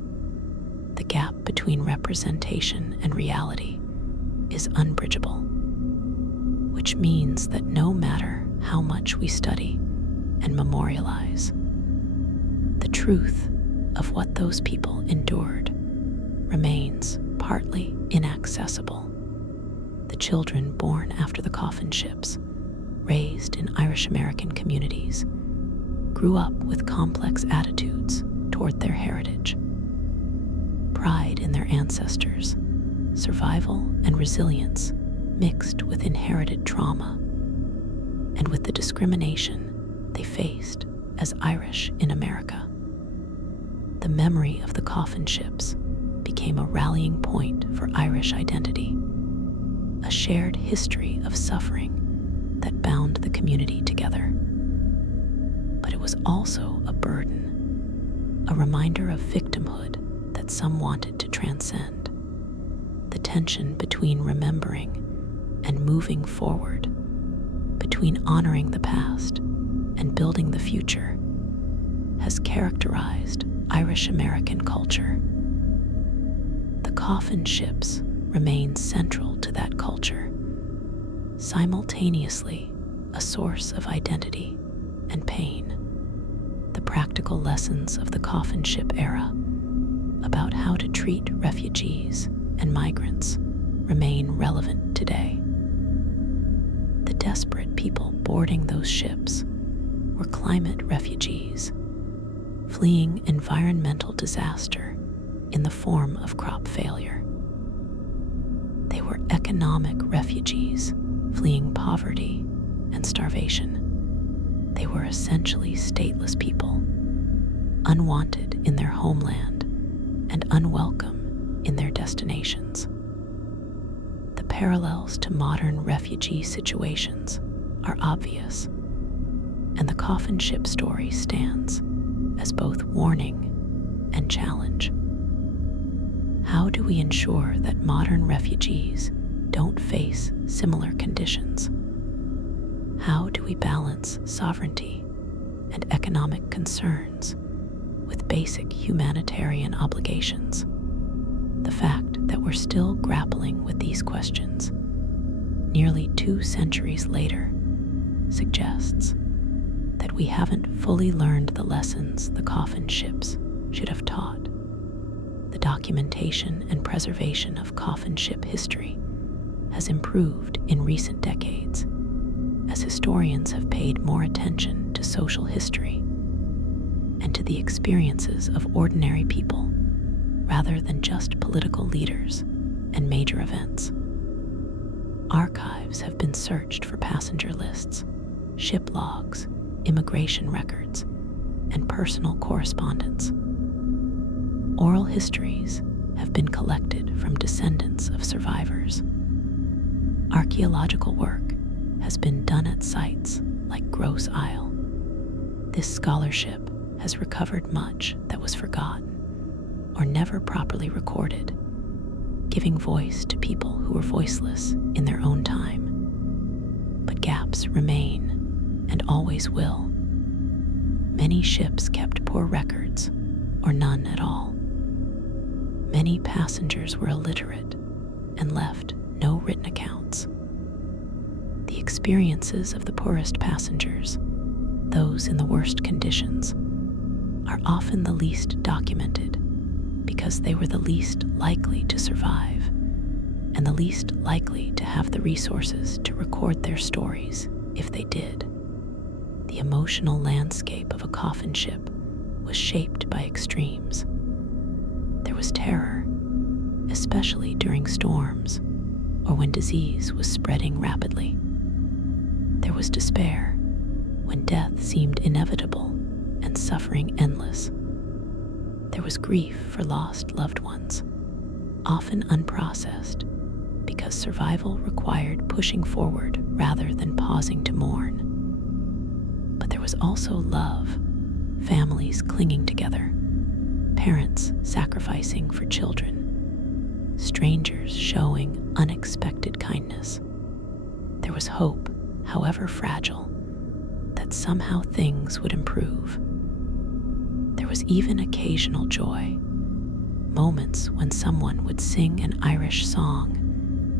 The gap between representation and reality is unbridgeable, which means that no matter how much we study and memorialize, the truth of what those people endured remains partly inaccessible. The children born after the coffin ships, raised in Irish American communities, grew up with complex attitudes toward their heritage. Pride in their ancestors, survival and resilience mixed with inherited trauma, and with the discrimination they faced as Irish in America. The memory of the coffin ships became a rallying point for Irish identity, a shared history of suffering that bound the community together. But it was also a burden, a reminder of victimhood that that some wanted to transcend. The tension between remembering and moving forward, between honoring the past and building the future, has characterized Irish American culture. The coffin ships remain central to that culture, simultaneously a source of identity and pain. The practical lessons of the coffin ship era about how to treat refugees and migrants remain relevant today. The desperate people boarding those ships were climate refugees, fleeing environmental disaster in the form of crop failure. They were economic refugees, fleeing poverty and starvation. They were essentially stateless people, unwanted in their homeland and unwelcome in their destinations. The parallels to modern refugee situations are obvious, and the coffin ship story stands as both warning and challenge. How do we ensure that modern refugees don't face similar conditions? How do we balance sovereignty and economic concerns with basic humanitarian obligations? The fact that we're still grappling with these questions, nearly 2 centuries later, suggests that we haven't fully learned the lessons the coffin ships should have taught. The documentation and preservation of coffin ship history has improved in recent decades as historians have paid more attention to social history and to the experiences of ordinary people rather than just political leaders and major events. Archives have been searched for passenger lists, ship logs, immigration records, and personal correspondence. Oral histories have been collected from descendants of survivors. Archaeological work has been done at sites like Grosse Isle. This scholarship has recovered much that was forgotten or never properly recorded, giving voice to people who were voiceless in their own time. But gaps remain and always will. Many ships kept poor records or none at all. Many passengers were illiterate and left no written accounts. The experiences of the poorest passengers, those in the worst conditions, are often the least documented because they were the least likely to survive and the least likely to have the resources to record their stories if they did. The emotional landscape of a coffin ship was shaped by extremes. There was terror, especially during storms or when disease was spreading rapidly. There was despair when death seemed inevitable and suffering endless. There was grief for lost loved ones, often unprocessed because survival required pushing forward rather than pausing to mourn. But there was also love, families clinging together, parents sacrificing for children, strangers showing unexpected kindness. There was hope, however fragile, that somehow things would improve. There was even occasional joy, moments when someone would sing an Irish song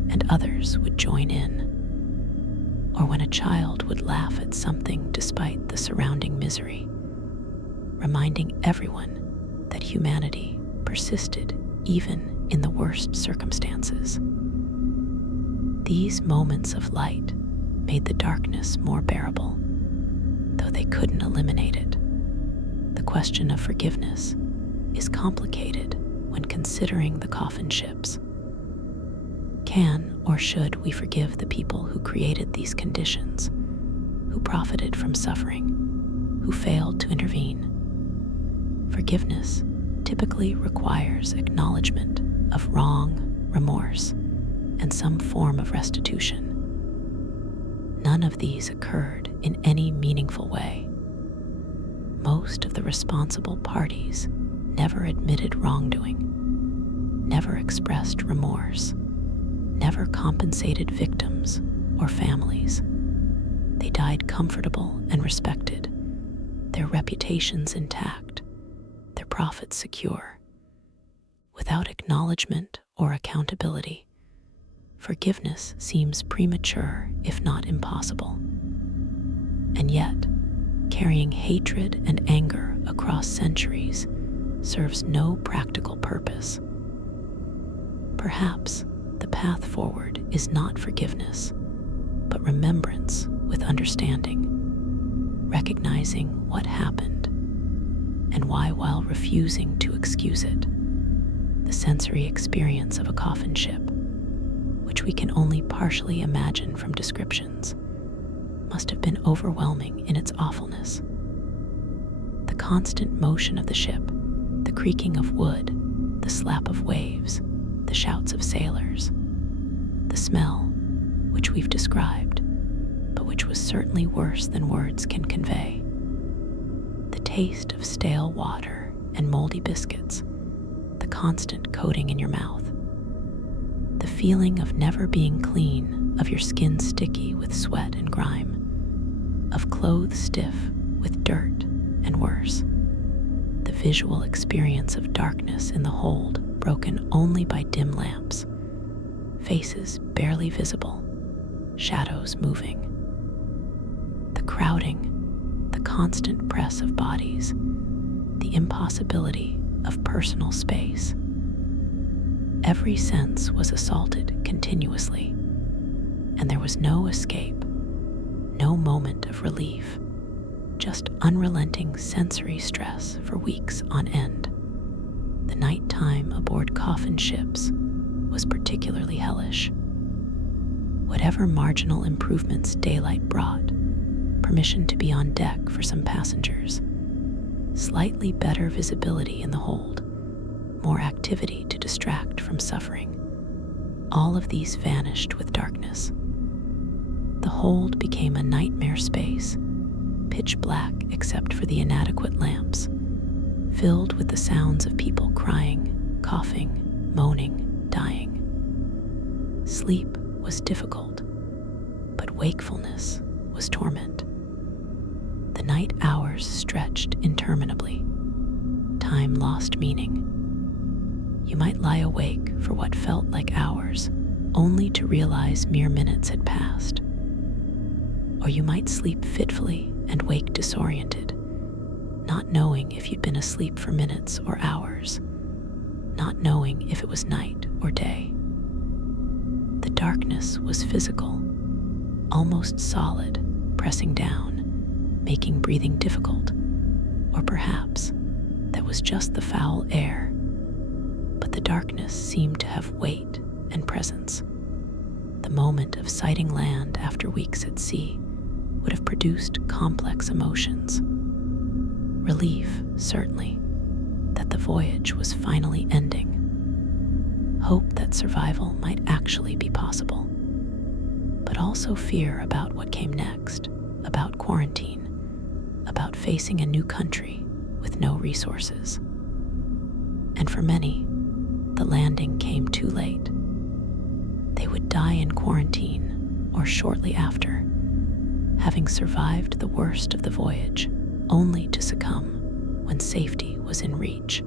and others would join in, or when a child would laugh at something despite the surrounding misery, reminding everyone that humanity persisted even in the worst circumstances. These moments of light made the darkness more bearable, though they couldn't eliminate it. The question of forgiveness is complicated when considering the coffin ships. Can or should we forgive the people who created these conditions, who profited from suffering, who failed to intervene? Forgiveness typically requires acknowledgement of wrong, remorse, and some form of restitution. None of these occurred in any meaningful way. Most of the responsible parties never admitted wrongdoing, never expressed remorse, never compensated victims or families. They died comfortable and respected, their reputations intact, their profits secure. Without acknowledgement or accountability, forgiveness seems premature, if not impossible. And yet, carrying hatred and anger across centuries serves no practical purpose. Perhaps the path forward is not forgiveness, but remembrance with understanding, recognizing what happened and why while refusing to excuse it. The sensory experience of a coffin ship, which we can only partially imagine from descriptions, must have been overwhelming in its awfulness. The constant motion of the ship, the creaking of wood, the slap of waves, the shouts of sailors, the smell, which we've described, but which was certainly worse than words can convey. The taste of stale water and moldy biscuits, the constant coating in your mouth, the feeling of never being clean, of your skin sticky with sweat and grime, of clothes stiff with dirt and worse, the visual experience of darkness in the hold broken only by dim lamps, faces barely visible, shadows moving, the crowding, the constant press of bodies, the impossibility of personal space. Every sense was assaulted continuously, and there was no escape, no moment of relief, just unrelenting sensory stress for weeks on end. The nighttime aboard coffin ships was particularly hellish. Whatever marginal improvements daylight brought, permission to be on deck for some passengers, slightly better visibility in the hold, more activity to distract from suffering, all of these vanished with darkness. The hold became a nightmare space, pitch black except for the inadequate lamps, filled with the sounds of people crying, coughing, moaning, dying. Sleep was difficult, but wakefulness was torment. The night hours stretched interminably. Time lost meaning. You might lie awake for what felt like hours, only to realize mere minutes had passed. Or you might sleep fitfully and wake disoriented, not knowing if you'd been asleep for minutes or hours, not knowing if it was night or day. The darkness was physical, almost solid, pressing down, making breathing difficult. Or perhaps that was just the foul air, but the darkness seemed to have weight and presence. The moment of sighting land after weeks at sea would have produced complex emotions. Relief, certainly, that the voyage was finally ending. Hope that survival might actually be possible. But also fear about what came next, about quarantine, about facing a new country with no resources. And for many, the landing came too late. They would die in quarantine or shortly after, having survived the worst of the voyage, only to succumb when safety was in reach.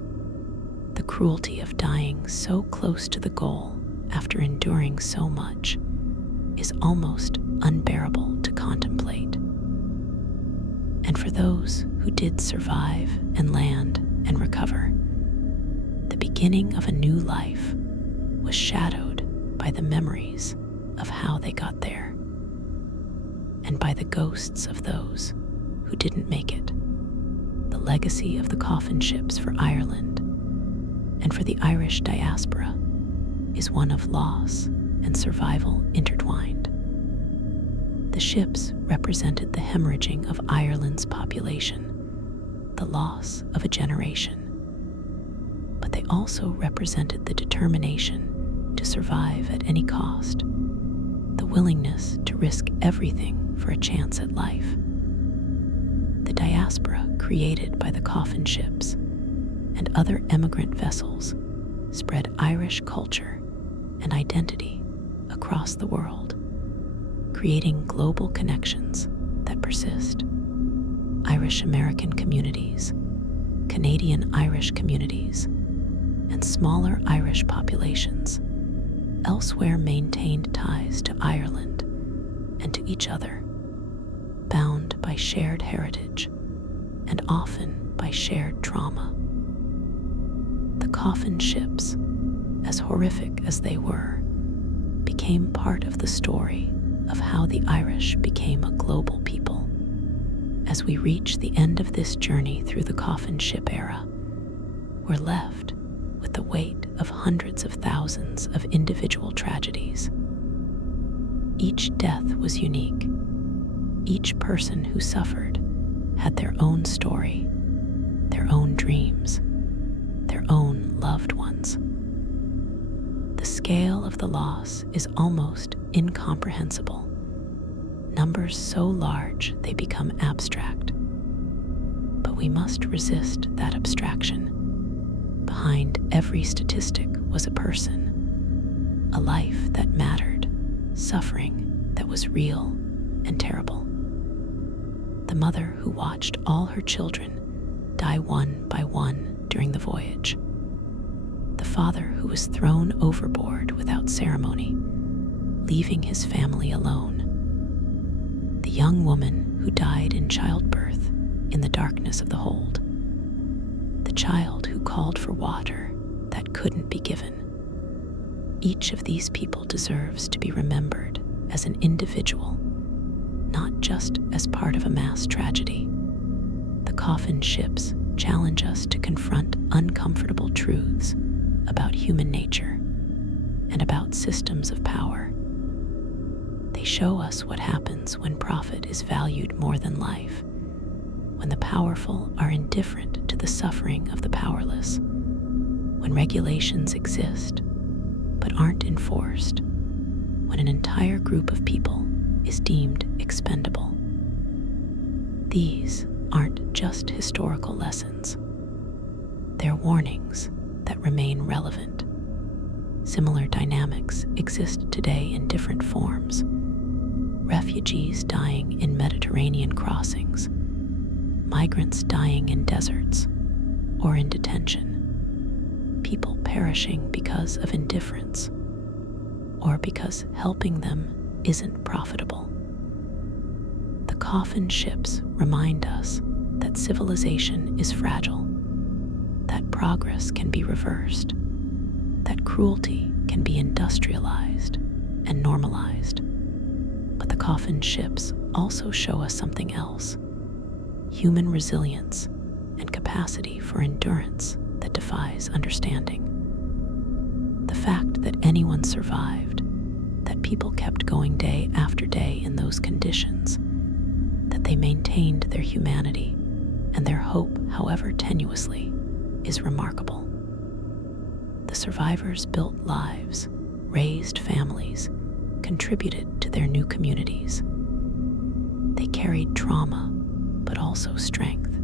The cruelty of dying so close to the goal after enduring so much is almost unbearable to contemplate. And for those who did survive and land and recover, the beginning of a new life was shadowed by the memories of how they got there, and by the ghosts of those who didn't make it. The legacy of the coffin ships for Ireland and for the Irish diaspora is one of loss and survival intertwined. The ships represented the hemorrhaging of Ireland's population, the loss of a generation. But they also represented the determination to survive at any cost, the willingness to risk everything for a chance at life. The diaspora created by the coffin ships and other emigrant vessels spread Irish culture and identity across the world, creating global connections that persist. Irish American communities, Canadian Irish communities, and smaller Irish populations elsewhere maintained ties to Ireland and to each other, bound by shared heritage and often by shared trauma. The Coffin ships, as horrific as they were, became part of the story of how the Irish became a global people. As we reach the end of this journey through the coffin ship era, we're left with the weight of hundreds of thousands of individual tragedies. Each death was unique. Each person who suffered had their own story, their own dreams, their own loved ones. The scale of the loss is almost incomprehensible. Numbers so large they become abstract. But we must resist that abstraction. Behind every statistic was a person, a life that mattered, suffering that was real and terrible. The mother who watched all her children die one by one during the voyage. The father who was thrown overboard without ceremony, leaving his family alone. The young woman who died in childbirth in the darkness of the hold. The child who called for water that couldn't be given. Each of these people deserves to be remembered as an individual, not just as part of a mass tragedy. The coffin ships challenge us to confront uncomfortable truths about human nature and about systems of power. They show us what happens when profit is valued more than life, when the powerful are indifferent to the suffering of the powerless, when regulations exist but aren't enforced, when an entire group of people is deemed expendable. These aren't just historical lessons. They're warnings that remain relevant. Similar dynamics exist today in different forms. Refugees dying in Mediterranean crossings, migrants dying in deserts or in detention, people perishing because of indifference or because helping them isn't profitable. The coffin ships remind us that civilization is fragile, that progress can be reversed, that cruelty can be industrialized and normalized. But the coffin ships also show us something else: human resilience and capacity for endurance that defies understanding. The fact that anyone survived, that people kept going day after day in those conditions, that they maintained their humanity and their hope, however tenuously, is remarkable. The survivors built lives, raised families, contributed to their new communities. They carried trauma, but also strength.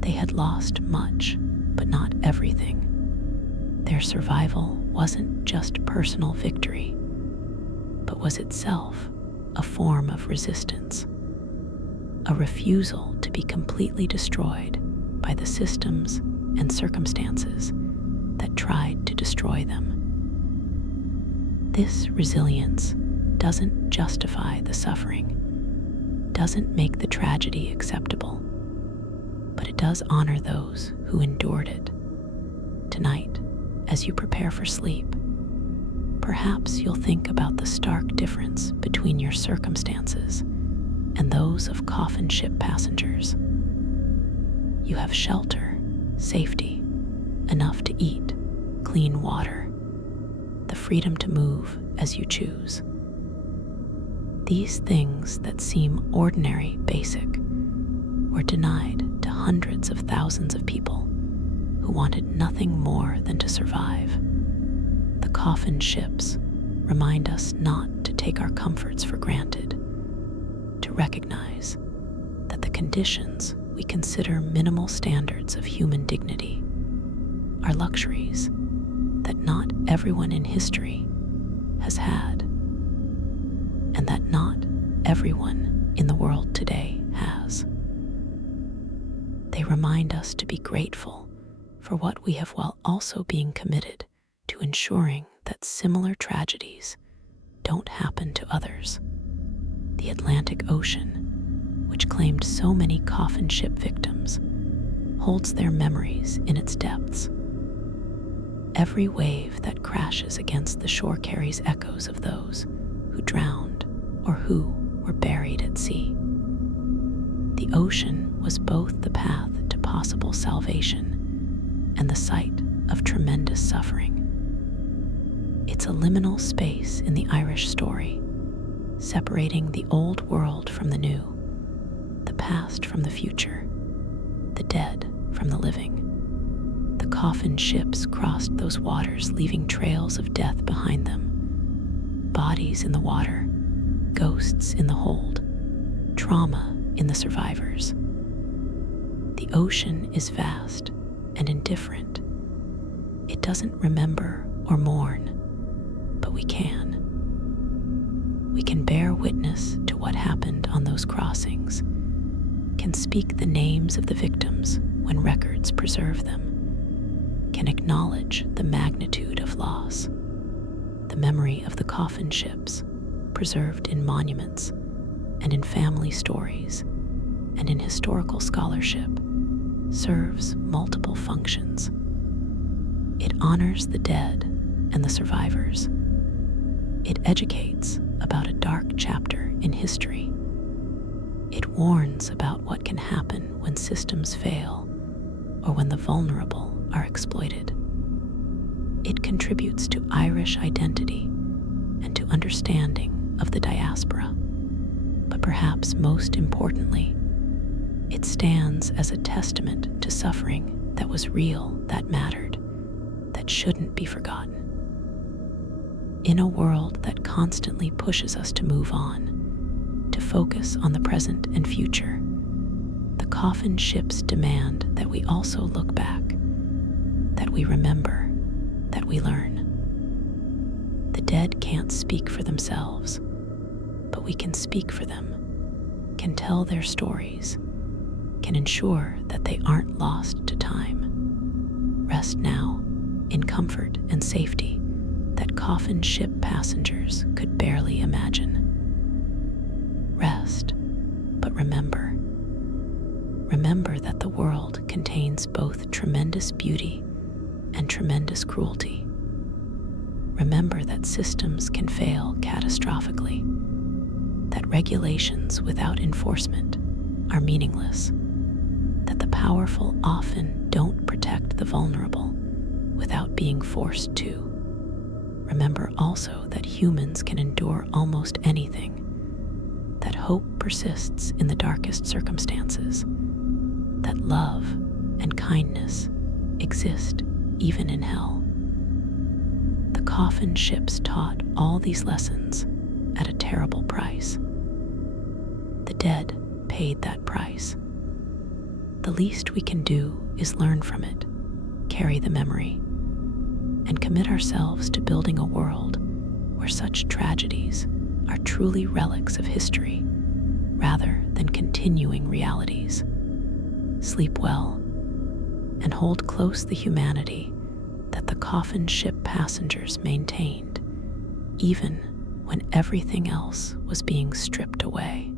They had lost much, but not everything. Their survival wasn't just personal victory, but was itself a form of resistance, a refusal to be completely destroyed by the systems and circumstances that tried to destroy them. This resilience doesn't justify the suffering, doesn't make the tragedy acceptable, but it does honor those who endured it. Tonight, as you prepare for sleep, perhaps you'll think about the stark difference between your circumstances and those of coffin ship passengers. You have shelter, safety, enough to eat, clean water, the freedom to move as you choose. These things that seem ordinary, basic, were denied to hundreds of thousands of people who wanted nothing more than to survive. The coffin ships remind us not to take our comforts for granted, to recognize that the conditions we consider minimal standards of human dignity are luxuries that not everyone in history has had, and that not everyone in the world today has. They remind us to be grateful for what we have while also being committed to ensuring that similar tragedies don't happen to others. The Atlantic Ocean, which claimed so many coffin ship victims, holds their memories in its depths. Every wave that crashes against the shore carries echoes of those who drowned or who were buried at sea. The ocean was both the path to possible salvation and the site of tremendous suffering. It's a liminal space in the Irish story, separating the old world from the new, the past from the future, the dead from the living. The coffin ships crossed those waters, leaving trails of death behind them. Bodies in the water, ghosts in the hold, trauma in the survivors. The ocean is vast and indifferent. It doesn't remember or mourn, but we can. We can bear witness to what happened on those crossings, can speak the names of the victims when records preserve them, can acknowledge the magnitude of loss. The memory of the coffin ships, preserved in monuments and in family stories and in historical scholarship, serves multiple functions. It honors the dead and the survivors. It educates about a dark chapter in history. It warns about what can happen when systems fail or when the vulnerable are exploited. It contributes to Irish identity and to understanding of the diaspora. But perhaps most importantly, it stands as a testament to suffering that was real, that mattered, that shouldn't be forgotten. In a world that constantly pushes us to move on, to focus on the present and future, the coffin ships demand that we also look back, that we remember, that we learn. The dead can't speak for themselves, but we can speak for them, can tell their stories, can ensure that they aren't lost to time. Rest now in comfort and safety that coffin ship passengers could barely imagine. Rest, but remember. Remember that the world contains both tremendous beauty and tremendous cruelty. Remember that systems can fail catastrophically, that regulations without enforcement are meaningless, that the powerful often don't protect the vulnerable without being forced to. Remember also that humans can endure almost anything, that hope persists in the darkest circumstances, that love and kindness exist even in hell. The coffin ships taught all these lessons at a terrible price. The dead paid that price. The least we can do is learn from it, carry the memory, and commit ourselves to building a world where such tragedies are truly relics of history rather than continuing realities. Sleep well and hold close the humanity that the coffin ship passengers maintained, even when everything else was being stripped away.